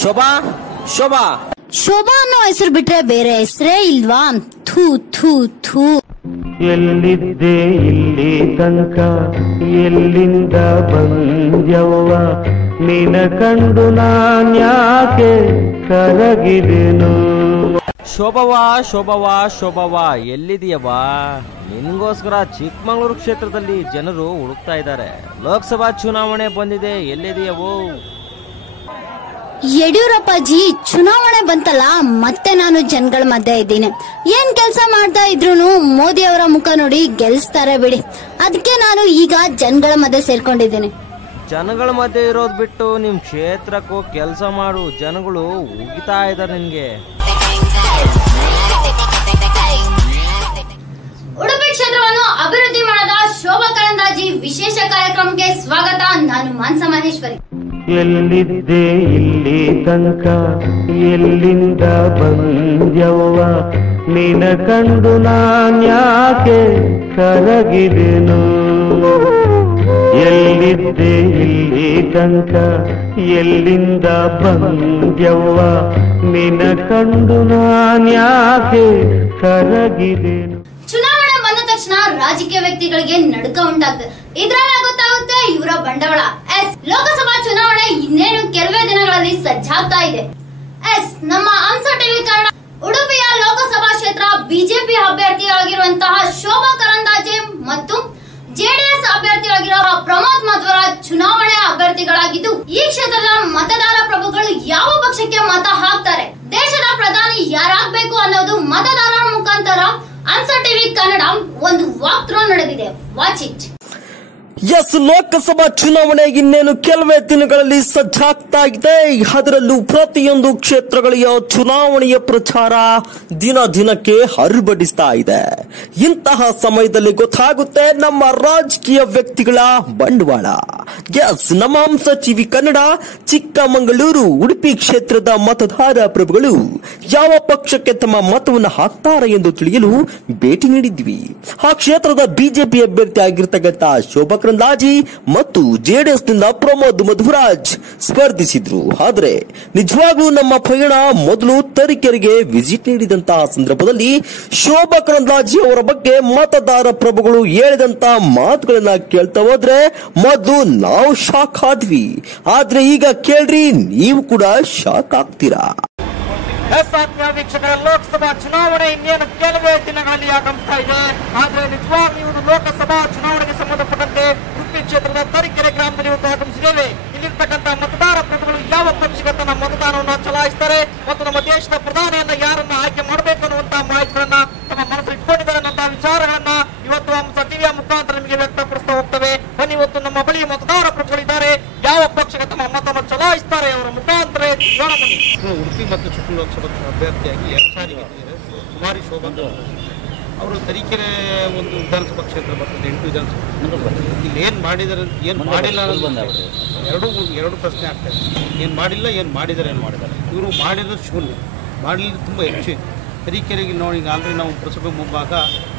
ಶೋಭಾ ಶೋಭಾ ಶೋಭಾ ಅನ್ನೋ ಹೆಸರು ಬಿಟ್ರೆ ಬೇರೆ ಹೆಸರೇ ಇಲ್ವಾ? ಥೂ ಥೂ ಥೂ. ಎಲ್ಲಿದ್ದೆ ಇಲ್ಲಿ ತನಕ ಎಲ್ಲಿಂದ ಬಂದ್ಯವ್ವ ನಿನ ಕಂಡು ನಾನ್ಯಾಕೆ ಕರಗಿದೆನು. ಶೋಭವಾ ಶೋಭವಾ ಶೋಭವಾ ಎಲ್ಲಿದೆಯವ್ವ? ನಿನ್ಗೋಸ್ಕರ ಚಿಕ್ಕಮಗಳೂರು ಕ್ಷೇತ್ರದಲ್ಲಿ ಜನರು ಹುಡುಕ್ತಾ ಇದ್ದಾರೆ. ಲೋಕಸಭಾ ಚುನಾವಣೆ ಬಂದಿದೆ, ಎಲ್ಲಿದೆಯವು? ಯಡಿಯೂರಪ್ಪಾಜಿ ಚುನಾವಣೆ ಬಂತಲ್ಲ, ಮತ್ತೆ ನಾನು ಜನಗಳ ಮಧ್ಯೆ ಇದ್ದೀನಿ. ಏನ್ ಕೆಲಸ ಮಾಡ್ತಾ ಇದ್ರು ಮೋದಿ ಅವರ ಮುಖ ನೋಡಿ ಗೆಲ್ಸ್ತಾರೆ ಬಿಡಿ. ಅದಕ್ಕೆ ನಾನು ಈಗ ಜನಗಳ ಮಧ್ಯೆ ಸೇರ್ಕೊಂಡಿದ್ದೀನಿ. ಜನಗಳ ಮಧ್ಯೆ ಇರೋದ್ ಬಿಟ್ಟು ನಿಮ್ ಕ್ಷೇತ್ರಕ್ಕೂ ಕೆಲಸ ಮಾಡು. ಜನಗಳು ಉಗಿತಾ ಇದ್ದಾರೆ ನಿನ್ಗೆ. ಉಡುಪಿ ಕ್ಷೇತ್ರವನ್ನು ಅಭಿವೃದ್ಧಿ ಮಾಡದ ಶೋಭಾ ಕರಂದ್ಲಾಜೆ ವಿಶೇಷ ಕಾರ್ಯಕ್ರಮಕ್ಕೆ ಸ್ವಾಗತ. ನಾನು ಮಾನಸ ಮಹೇಶ್ವರಿ. ಎಲ್ಲಿದ್ದೆ ಇಲ್ಲಿ ತನಕ ಎಲ್ಲಿಂದ ಬಂದ್ಯವ್ವ ನಿನ ಕಂಡು ನಾನ್ಯಾಕೆ ಕರಗಿದೆನು. ಎಲ್ಲಿದ್ದೆ ಇಲ್ಲಿ ತನಕ ಎಲ್ಲಿಂದ ಬಂದ್ಯವ್ವ ನಿನ ಕಂಡು ನಾನ್ಯಾಕೆ ಕರಗಿದೆನು. ಚುನಾವಣೆ ಬಂದ ತಕ್ಷಣ ರಾಜಕೀಯ ವ್ಯಕ್ತಿಗಳಿಗೆ ನಡುಕ ಉಂಟಾಗ್ತದೆ. ಇದ್ರಲ್ಲಿ ಗೊತ್ತಾಗುತ್ತೆ ಇವರ ಬಂಡವಾಳ. ಲೋಕಸಭಾ ಚುನಾವಣೆ ಇನ್ನೇನು ಕೆಲವೇ ದಿನಗಳಲ್ಲಿ ಸಜ್ಜಾಗ್ತಾ ಇದೆ. ನಮ್ಮ ಹಂಸ ಟಿವಿ ಕನ್ನಡ ಉಡುಪಿಯ ಲೋಕಸಭಾ ಕ್ಷೇತ್ರ ಬಿಜೆಪಿ ಅಭ್ಯರ್ಥಿಯಾಗಿರುವಂತಹ ಶೋಭಾ ಕರಂದ್ಲಾಜೆ ಮತ್ತು ಜೆಡಿಎಸ್ ಅಭ್ಯರ್ಥಿಯಾಗಿರುವ ಪ್ರಮೋದ್ ಮಧ್ವರಾಜ್ ಚುನಾವಣೆ ಅಭ್ಯರ್ಥಿಗಳಾಗಿದ್ದು, ಈ ಕ್ಷೇತ್ರದ ಮತದಾರ ಪ್ರಭುಗಳು ಯಾವ ಪಕ್ಷಕ್ಕೆ ಮತ ಹಾಕ್ತಾರೆ, ದೇಶದ ಪ್ರಧಾನಿ ಯಾರಾಗಬೇಕು ಅನ್ನೋದು ಮತದಾರರ ಮುಖಾಂತರ ಹಂಸ ಟಿವಿ ಕನ್ನಡ ಒಂದು ವಾಕ್ ಥ್ರೂ ನಡೆದಿದೆ. Watch it. ಎಸ್, ಲೋಕಸಭಾ ಚುನಾವಣೆ ಇನ್ನೇನು ಕೆಲವೇ ದಿನಗಳಲ್ಲಿ ಸಜ್ಜಾಗ್ತಾ ಇದೆ. ಅದರಲ್ಲೂ ಪ್ರತಿಯೊಂದು ಕ್ಷೇತ್ರಗಳ ಚುನಾವಣೆಯ ಪ್ರಚಾರ ದಿನ ದಿನಕ್ಕೆ ಹರ್ಬಡಿಸ್ತಾ ಇದೆ. ಇಂತಹ ಸಮಯದಲ್ಲಿ ಗೊತ್ತಾಗುತ್ತೆ ನಮ್ಮ ರಾಜಕೀಯ ವ್ಯಕ್ತಿಗಳ ಬಂಡವಾಳ. ಎಸ್, ನಮ್ಮ ಹಂಸ ಟಿವಿ ಕನ್ನಡ ಚಿಕ್ಕಮಗಳೂರು ಉಡುಪಿ ಕ್ಷೇತ್ರದ ಮತದಾರ ಪ್ರಭುಗಳು ಯಾವ ಪಕ್ಷಕ್ಕೆ ತಮ್ಮ ಮತವನ್ನು ಹಾಕ್ತಾರೆ ಎಂದು ತಿಳಿಯಲು ಭೇಟಿ ನೀಡಿದ್ವಿ. ಆ ಕ್ಷೇತ್ರದ ಬಿಜೆಪಿ ಅಭ್ಯರ್ಥಿ ಆಗಿರ್ತಕ್ಕಂಥ ಶೋಭಾ ಕರಂದ್ಲಾಜೆ ಮತ್ತು ಜೆಡಿಎಸ್ ನಿಂದ ಪ್ರಮೋದ್ ಮಧ್ವರಾಜ್ ಸ್ಪರ್ಧಿಸಿದ್ರು. ಆದರೆ ನಿಜವಾಗ್ಲೂ ನಮ್ಮ ಪಯಣ ಮೊದಲು ತರೀಕೆರೆಗೆ ವಿಸಿಟ್ ನೀಡಿದಂತಹ ಸಂದರ್ಭದಲ್ಲಿ ಶೋಭಾ ಕರಂದ್ಲಾಜೆ ಅವರ ಬಗ್ಗೆ ಮತದಾರ ಪ್ರಭುಗಳು ಹೇಳಿದಂತ ಮಾತುಗಳನ್ನ ಕೇಳ್ತಾ ಹೋದ್ರೆ ಮೊದಲು ನಾವು ಶಾಕ್ ಆದ್ವಿ. ಆದ್ರೆ ಈಗ ಕೇಳ್ರಿ, ನೀವು ಕೂಡ ಶಾಕ್ ಆಗ್ತೀರಾ. ವೀಕ್ಷಕರ, ಲೋಕಸಭಾ ಚುನಾವಣೆ ಇನ್ನೇನು ಕೆಲವೇ ದಿನಗಳಲ್ಲಿ ಆಗಮಿಸ್ತಾ ಇದೆ. ಆದ್ರೆ ನಿಜವಾಗ್ಲೂ ಇವರು ಲೋಕಸಭಾ ಚುನಾವಣೆಗೆ ಸಂಬಂಧಪಟ್ಟಂತೆ ಉಡುಪಿ ಕ್ಷೇತ್ರದ ತರೀಕೆರೆ ಗ್ರಾಮದಲ್ಲಿ ಇವತ್ತು ಆಗಮಿಸಿದ್ದೇವೆ. ಇಲ್ಲಿರ್ತಕ್ಕಂಥ ಮತದಾರ ಪ್ರಭುಗಳು ಯಾವ ಪಕ್ಷಕ್ಕೆ ತನ್ನ ಮತದಾನವನ್ನು ಚಲಾಯಿಸ್ತಾರೆ ಮತ್ತು ನಮ್ಮ ದೇಶದ ಪ್ರಧಾನಿಯನ್ನ ಯಾರನ್ನ ಆಯ್ಕೆ ಮಾಡಬೇಕು ಅನ್ನುವಂತಹ ಮಾಹಿತಿಗಳನ್ನ ತಮ್ಮ ಮನಸ್ಸು ಇಟ್ಕೊಂಡಿದ್ದಾರೆ ಅನ್ನುವಂತಹ ವಿಚಾರಗಳನ್ನ ಇವತ್ತು ಹಂಸ ಟಿವಿಯ ಮುಖಾಂತರ ನಿಮಗೆ ವ್ಯಕ್ತಪಡಿಸ್ತಾ ಹೋಗ್ತವೆ. ಬನ್ನಿ, ಇವತ್ತು ನಮ್ಮ ಬಳಿ ಮತದಾರ ಪ್ರಭುಗಳಿದ್ದಾರೆ. ಯಾವ ಪಕ್ಷಕ್ಕೆ ತಮ್ಮ ಮತವನ್ನು ಚಲಾಯಿಸ್ತಾರೆ ಅವರ ಮುಖಾಂತರ ಉಡುಪಿ ಮತ್ತು ಚಿಕ್ಕಮಗಳೂರು ಲೋಕಸಭಾ ಅಭ್ಯರ್ಥಿಯಾಗಿ 2 ಸಾರಿ ಗೆದ್ದಿದ್ದಾರೆ ಕುಮಾರಿ ಶೋಭಾ. ಅವರು ತರೀಕೆರೆ ಒಂದು ವಿಧಾನಸಭಾ ಕ್ಷೇತ್ರ ಬರ್ತದೆ, 8 ವಿಧಾನಸಭಾ. ಇಲ್ಲಿ ಏನು ಮಾಡಿದ್ದಾರೆ, ಏನು ಮಾಡಿಲ್ಲ ಅನ್ನೋದು ಎರಡು ಪ್ರಶ್ನೆ ಆಗ್ತದೆ. ಏನು ಮಾಡಿಲ್ಲ, ಏನು ಮಾಡಿದ್ದಾರೆ, ಇವರು ಮಾಡಿದ್ರು ಶೂನ್ಯ, ಮಾಡಲಿದ್ದು ತುಂಬ ಹೆಚ್ಚು. ತರೀಕೆರೆಗೆ ನೋಡಿ, ಈಗ ಆಲ್ರೆಡಿ ನಾವು ಪುರಸಭೆ ಮುಂಭಾಗ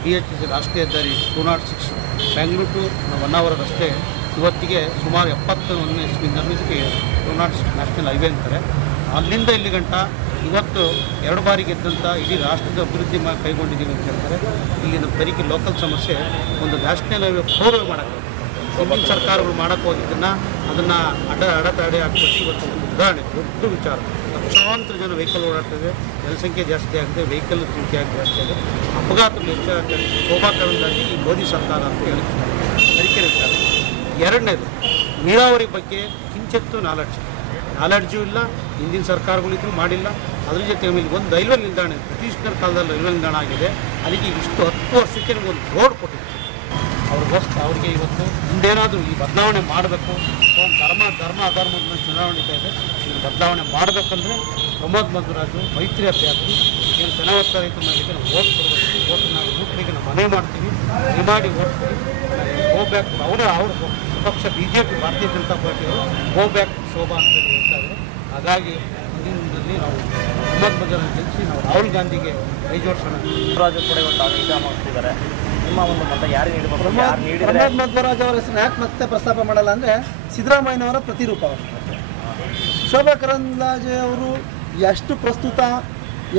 BHTC ರಾಷ್ಟ್ರೀಯ ಹೆದ್ದಾರಿ 206 ಬೆಂಗಳೂರು ಟು ಹೊನ್ನಾವರ ರಸ್ತೆ ಇವತ್ತಿಗೆ ಸುಮಾರು 71ನೇ ಇಸ್ವಿಯಿಂದ ಇದಕ್ಕೆ 206 ನ್ಯಾಷನಲ್ ಹೈವೇ ಅಂತಾರೆ. ಅಲ್ಲಿಂದ ಇಲ್ಲಿ ಗಂಟ ಇವತ್ತು 2 ಬಾರಿ ಗೆದ್ದಂಥ ಇಡೀ ರಾಷ್ಟ್ರದ ಅಭಿವೃದ್ಧಿ ಕೈಗೊಂಡಿದ್ದೀವಿ ಅಂತ ಹೇಳ್ತಾರೆ. ಇಲ್ಲಿ ನಮ್ಮ ತರೀಕೆರೆ ಲೋಕಲ್ ಸಮಸ್ಯೆ ಒಂದು ನ್ಯಾಷನಲ್ ಹೈವೇ ಫೋರ್ವೇ ಮಾಡೋಕ್ಕೆ ಹಿಂದಿನ ಸರ್ಕಾರಗಳು ಮಾಡೋಕ್ಕೆ ಹೋಗಿದ್ದನ್ನು ಅದನ್ನು ಅಡೆತಡೆ ಹಾಕ್ಬಿಟ್ಟು ಇವತ್ತು ಒಂದು ಉದಾಹರಣೆ ದೊಡ್ಡ ವಿಚಾರ. ಲಕ್ಷಾಂತರ ಜನ ವೆಹಿಕಲ್ ಓಡಾಡ್ತದೆ, ಜನಸಂಖ್ಯೆ ಜಾಸ್ತಿ ಆಗಿದೆ, ವೆಹಿಕಲ್ ಸಂಖ್ಯೆ ಜಾಸ್ತಿ ಆಗಿದೆ, ಅಪಘಾತಗಳು ಹೆಚ್ಚಾಗ್ತದೆ. ಶೋಭಾ ಕರಂದ್ಲಾಜೆ ಈ ಮೋದಿ ಸರ್ಕಾರ ಅಂತ ಹೇಳ್ತಾರೆ ತರೀಕೆರೆ ವಿಚಾರ. ಎರಡನೇದು, ನೀರಾವರಿ ಬಗ್ಗೆ ಕಿಂಚಿತ್ತು ನಾಲೆಡ್ಜು ಇಲ್ಲ, ಹಿಂದಿನ ಸರ್ಕಾರಗಳಿದ್ರು ಮಾಡಿಲ್ಲ. ಅದ್ರ ಜೊತೆ ಒಂದು ರೈಲ್ವೆ ನಿಲ್ದಾಣ, ಬ್ರಿಟಿಷರ ಕಾಲದಲ್ಲಿ ರೈಲ್ವೆ ನಿಲ್ದಾಣ ಆಗಿದೆ, ಅಲ್ಲಿಗೆ ಇಷ್ಟು 10 ವರ್ಷಕ್ಕೆ ಒಂದು ರೋಡ್ ಕೊಟ್ಟಿದೆ. ಅವ್ರಿಗೋಸ್ಕರ ಅವ್ರಿಗೆ ಇವತ್ತು ಹಿಂದೇನಾದರೂ ಈ ಬದಲಾವಣೆ ಮಾಡಬೇಕು. ಧರ್ಮ ಅಧರ್ಮದ ಚುನಾವಣೆ ಇದೆ, ಇದನ್ನು ಬದಲಾವಣೆ ಮಾಡಬೇಕಂದ್ರೆ ಪ್ರಮೋದ್ ಮಧ್ವರಾಜು ಮೈತ್ರಿ ಅಭ್ಯರ್ಥಿ ಏನು ಚೆನ್ನಾಗಿ ರೈತ ಮಾಡಲಿಕ್ಕೆ ನಾವು ಓಟ್ ಕೊಡಬೇಕು. ಓಟ್ ನಾವು ಯೂತ್ರಿಗೆ ನಾವು ಮನೆ ಮಾಡ್ತೀವಿ, ಮಾಡಿ ಓಟ್ ಕೊಡಿ, ಗೋ ಬ್ಯಾಕ್. ಅವ್ರ ಪಕ್ಷ ಬಿಜೆಪಿ ಭಾರತೀಯ ಜನತಾ ಪಾರ್ಟಿಯವರು ಗೋ ಬ್ಯಾಕ್ ಶೋಭಾ ಅಂತ ಹೇಳ್ತಾರೆ. ಹಾಗಾಗಿ ಮುಂದಿನದಲ್ಲಿ ನಾವು ಪ್ರಮೋದ್ ಮಧ್ವರಾಜ್ ಗೆಲ್ಲಿಸಿ ನಾವು ರಾಹುಲ್ ಗಾಂಧಿಗೆ ಕೈ ಜೋಡಿಸೋಣ. ರಾಜು ಕೂಡ ಇವತ್ತು ಈಗ ಮಾಡ್ತಿದ್ದಾರೆ. ನಿಮ್ಮ ಒಂದು ಮತ ಯಾರಿಗೆ ನೀಡಬೇಕು? ಪ್ರಮೋದ್ ಮಧ್ವರಾಜ್ ಅವರ ಹೆಸರು ಯಾಕೆ ಮತ್ತೆ ಪ್ರಸ್ತಾಪ ಮಾಡಲ್ಲ ಅಂದರೆ ಸಿದ್ದರಾಮಯ್ಯನವರ ಪ್ರತಿರೂಪ ಅವರು. ಶೋಭಾ ಕರಂದ್ಲಾಜೆ ಅವರು ಎಷ್ಟು ಪ್ರಸ್ತುತ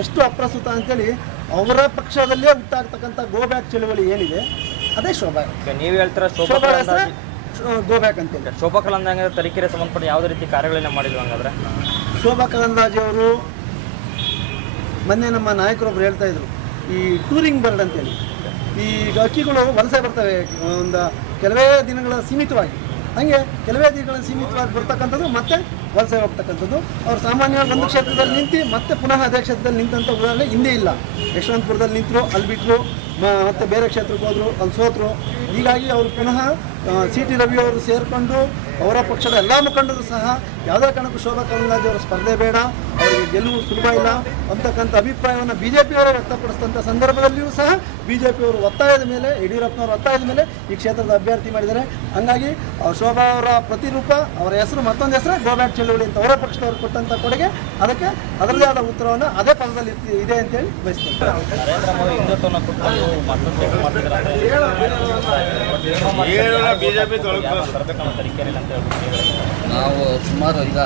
ಎಷ್ಟು ಅಪ್ರಸ್ತುತ ಅಂತೇಳಿ ಅವರ ಪಕ್ಷದಲ್ಲೇ ಹುಟ್ಟಾಗ್ತಕ್ಕಂಥ ಗೋ ಬ್ಯಾಕ್ ಚಳುವಳಿ ಏನಿದೆ ಅದೇ ಶೋಭಾ. ನೀವು ಹೇಳ್ತೀರಾ ಶೋಭಾ ಹೆಸರೇ ಗೋ ಬ್ಯಾಕ್ ಅಂತೇಳಿ. ಶೋಭಾ ಕರಂದ್ಲಾಜೆ ತರೀಕೆರೆ ಸಂಬಂಧಪಟ್ಟ ಯಾವುದೇ ರೀತಿ ಕಾರ್ಯಗಳನ್ನ ಮಾಡಿಲ್ವ ಹಂಗಾದ್ರೆ? ಶೋಭಾ ಕರಂದ್ಲಾಜೆ ಅವರು ಮೊನ್ನೆ ನಮ್ಮ ನಾಯಕರೊಬ್ರು ಹೇಳ್ತಾ ಇದ್ರು, ಈ ಟೂರಿಂಗ್ ಬರ್ಡ್ ಅಂತೇಳಿ ಈ ಹಕ್ಕಿಗಳು ವಲಸೆ ಬರ್ತವೆ ಒಂದು ಕೆಲವೇ ದಿನಗಳ ಸೀಮಿತವಾಗಿ, ಹಾಗೆ ಕೆಲವೇ ದಿನಗಳ ಸೀಮಿತವಾಗಿ ಬರ್ತಕ್ಕಂಥದ್ದು ಮತ್ತೆ ವಲಸೆ ಹೋಗ್ತಕ್ಕಂಥದ್ದು. ಅವ್ರು ಸಾಮಾನ್ಯವಾಗಿ ಒಂದು ಕ್ಷೇತ್ರದಲ್ಲಿ ನಿಂತು ಮತ್ತೆ ಪುನಃ ಅದೇ ಕ್ಷೇತ್ರದಲ್ಲಿ ನಿಂತಂಥ ಉದಾಹರಣೆ ಹಿಂದೆ ಇಲ್ಲ. ಯಶವಂತಪುರದಲ್ಲಿ ನಿಂತರು, ಅಲ್ಲಿ ಬಿಟ್ಟರು, ಮತ್ತೆ ಬೇರೆ ಕ್ಷೇತ್ರಕ್ಕೆ ಹೋದರು, ಅಲ್ಲಿ ಸೋತರು. ಹೀಗಾಗಿ ಅವರು ಪುನಃ CT ರವಿ ಅವರು ಸೇರಿಕೊಂಡು ಅವರ ಪಕ್ಷದ ಎಲ್ಲ ಮುಖಂಡರು ಸಹ ಯಾವುದೇ ಕಾರಣಕ್ಕೂ ಶೋಭಾ ಕರಂದ್ಲಾಜೆ ಅವರ ಸ್ಪರ್ಧೆ ಬೇಡ, ಅವರಿಗೆ ಗೆಲುವು ಸುಲಭ ಇಲ್ಲ ಅಂತಕ್ಕಂಥ ಅಭಿಪ್ರಾಯವನ್ನು BJPಯವರೇ ವ್ಯಕ್ತಪಡಿಸಿದಂಥ ಸಂದರ್ಭದಲ್ಲಿಯೂ ಸಹ BJPಯವರು ಒತ್ತಾಯದ ಮೇಲೆ, ಯಡಿಯೂರಪ್ಪನವರ ಒತ್ತಾಯದ ಮೇಲೆ ಈ ಕ್ಷೇತ್ರದ ಅಭ್ಯರ್ಥಿ ಮಾಡಿದ್ದಾರೆ. ಹಂಗಾಗಿ ಶೋಭಾ ಅವರ ಪ್ರತಿರೂಪ, ಅವರ ಹೆಸರು ಮತ್ತೊಂದು ಹೆಸರೇ ಗೋ ಬ್ಯಾಕ್ ಚಳುವಳಿ ಅಂತ ಅವರ ಪಕ್ಷದವರು ಕೊಟ್ಟಂಥ ಕೊಡುಗೆ, ಅದಕ್ಕೆ ಅದರದೇ ಆದ ಉತ್ತರವನ್ನು ಅದೇ ಪದದಲ್ಲಿ ಇದೆ ಅಂತೇಳಿ ಬಯಸ್ತಾರೆ. ನರೇಂದ್ರ ಮೋದಿ ಹಿಂದುತ್ವವನ್ನು ಕುರಿತು ಮತ್ತೊಂದು ನಾವು ಸುಮಾರು ಈಗ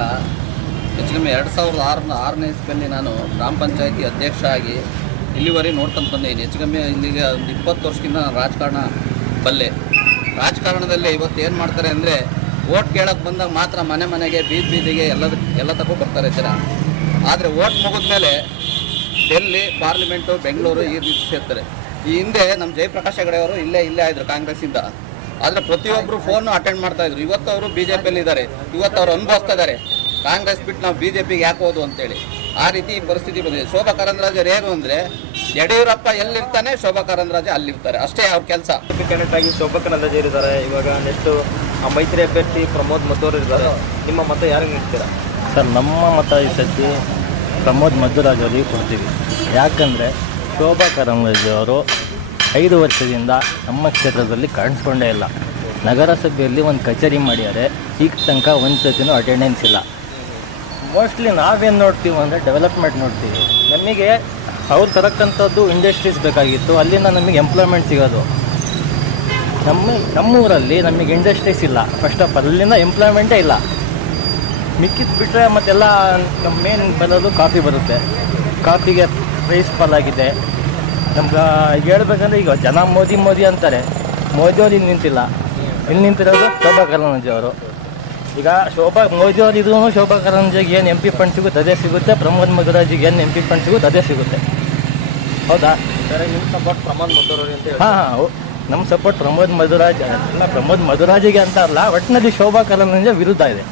ಹೆಚ್ಚು ಕಮ್ಮಿ 2006ನೇ ಇಸ್ವಿಯಲ್ಲಿ ನಾನು ಗ್ರಾಮ ಪಂಚಾಯತಿ ಅಧ್ಯಕ್ಷ ಆಗಿ ಇಲ್ಲಿವರೆಗೆ ನೋಡ್ಕೊಂಡು ಬಂದಿದ್ದೀನಿ. ಹೆಚ್ಚು ಕಮ್ಮಿ ಇಲ್ಲಿಗೆ ಒಂದು 20 ವರ್ಷಕ್ಕಿಂತ ನಾನು ರಾಜಕಾರಣ ಬಲ್ಲೆ. ರಾಜಕಾರಣದಲ್ಲಿ ಇವತ್ತು ಏನು ಮಾಡ್ತಾರೆ ಅಂದರೆ, ಓಟ್ ಕೇಳೋಕ್ಕೆ ಬಂದಾಗ ಮಾತ್ರ ಮನೆ ಮನೆಗೆ ಬೀದಿಗೆ ಎಲ್ಲ ತಗೋ ಬರ್ತಾರೆ ಜನ. ಆದರೆ ಓಟ್ ಮುಗಿದ್ಮೇಲೆ ಡೆಲ್ಲಿ, ಪಾರ್ಲಿಮೆಂಟು, ಬೆಂಗಳೂರು ಈ ರೀತಿ ಸೇರ್ತಾರೆ. ಈ ಹಿಂದೆ ನಮ್ಮ ಜಯಪ್ರಕಾಶ್ ಹೆಗಡೆ ಅವರು ಇಲ್ಲೇ ಆಯಿದ್ರು ಕಾಂಗ್ರೆಸ್ಸಿಂದ. ಆದರೆ ಪ್ರತಿಯೊಬ್ಬರು ಫೋನು ಅಟೆಂಡ್ ಮಾಡ್ತಾಯಿದ್ರು. ಇವತ್ತು ಅವರು BJPಯಲ್ಲಿ ಇದ್ದಾರೆ, ಇವತ್ತು ಅವರು ಅನುಭವಿಸ್ತಾ ಇದ್ದಾರೆ ಕಾಂಗ್ರೆಸ್ ಬಿಟ್ಟು ನಾವು BJPಗೆ ಯಾಕೆ ಹೋದು ಅಂತೇಳಿ. ಆ ರೀತಿ ಪರಿಸ್ಥಿತಿ ಬಂದಿದೆ. ಶೋಭಾ ಕರಂದ್ಲಾಜೆ ಏನು ಅಂದರೆ, ಯಡಿಯೂರಪ್ಪ ಎಲ್ಲಿರ್ತಾನೆ ಶೋಭಾ ಕರಂದ್ಲಾಜೆ ಅಲ್ಲಿರ್ತಾರೆ, ಅಷ್ಟೇ ಅವ್ರ ಕೆಲಸ. ಕ್ಯಾಂಡಿಡೇಟ್ ಆಗಿ ಶೋಭಾ ಕರಂದ್ಲಾಜೆ ಇದ್ದಾರೆ. ಇವಾಗ ನೆಕ್ಸ್ಟ್ ಮೈತ್ರಿ ಅಭ್ಯರ್ಥಿ ಪ್ರಮೋದ್ ಮಧ್ವರ್ ಇದ್ದಾರೆ. ನಿಮ್ಮ ಮತ ಯಾರಿಗೆ ನೀಡ್ತೀರಾ? ಸರ್, ನಮ್ಮ ಮತ ಈ ಸತಿ ಪ್ರಮೋದ್ ಮಧ್ವರಾಜ್ ಅವರಿಗೆ ಕೊಡ್ತೀವಿ. ಯಾಕಂದರೆ ಶೋಭಾ ಕರಂದ್ಲಾಜೆ ಅವರು 5 ವರ್ಷದಿಂದ ನಮ್ಮ ಕ್ಷೇತ್ರದಲ್ಲಿ ಕಾಣಿಸ್ಕೊಂಡೇ ಇಲ್ಲ. ನಗರಸಭೆಯಲ್ಲಿ ಒಂದು ಕಚೇರಿ ಮಾಡಿದ್ದಾರೆ, ಈಗ ತನಕ ಒಂದು ಸತಿನೂ ಅಟೆಂಡೆನ್ಸ್ ಇಲ್ಲ. ಮೋಸ್ಟ್ಲಿ ನಾವೇನು ನೋಡ್ತೀವಿ ಅಂದರೆ ಡೆವಲಪ್ಮೆಂಟ್ ನೋಡ್ತೀವಿ. ನಮಗೆ ಅವ್ರು ತರಕ್ಕಂಥದ್ದು ಇಂಡಸ್ಟ್ರೀಸ್ ಬೇಕಾಗಿತ್ತು, ಅಲ್ಲಿಂದ ನಮಗೆ ಎಂಪ್ಲಾಯ್ಮೆಂಟ್ ಸಿಗೋದು. ನಮ್ಮೂರಲ್ಲಿ ನಮಗೆ ಇಂಡಸ್ಟ್ರೀಸ್ ಇಲ್ಲ, ಫಸ್ಟ್ ಆಫ್ ಆಲ್ ಅಲ್ಲಿಂದ ಎಂಪ್ಲಾಯ್ಮೆಂಟೇ ಇಲ್ಲ. ಮಿಕ್ಕಿದ್ದು ಬಿಟ್ಟರೆ ಮತ್ತೆಲ್ಲ ನಮ್ಮ ಮೇನ್ ಬರೋದು ಕಾಫಿ ಬರುತ್ತೆ. ಕಾಫಿಗೆ ಪ್ರೈಸ್ ಫಾಲ್ ಆಗಿದೆ. ನಮ್ಗೆ ಹೇಳ್ಬೇಕಂದ್ರೆ ಈಗ ಜನ ಮೋದಿ ಅಂತಾರೆ, ಮೋದಿ ಅವ್ರು ಇಲ್ಲಿ ನಿಂತಿಲ್ಲ. ಇಲ್ಲಿ ನಿಂತಿರೋದು ಶೋಭಾ ಕರಂದ್ಲಾಜೆ ಅವರು. ಈಗ ಮೋದಿ ಅವರು ಇದ್ರೂ ಶೋಭಾ ಕರಂದ್ಲಾಜೆಗೆ ಏನು MP ಫಂಡ್ ಸಿಗುತ್ತೆ ಅದೇ ಸಿಗುತ್ತೆ, ಪ್ರಮೋದ್ ಮಧ್ವರಾಜಿಗೆ ಏನು MP ಫಂಡ್ ಸಿಗುತ್ತೆ ಅದೇ ಸಿಗುತ್ತೆ. ಹೌದಾ? ನಿಮ್ಮ ಸಪೋರ್ಟ್ ಪ್ರಮೋದ್ ಮಧ್ವರ್ ಅಂತ ಹೇಳಿ. ಹಾಂ, ನಮ್ಮ ಸಪೋರ್ಟ್ ಪ್ರಮೋದ್ ಮಧ್ವರಾಜಿಗೆ ಅಂತ ಅಲ್ಲ, ಒಟ್ಟಿನಲ್ಲಿ ಶೋಭಾ ಕರಂದ್ಲಾಜೆ ವಿರುದ್ಧ ಇದೆ.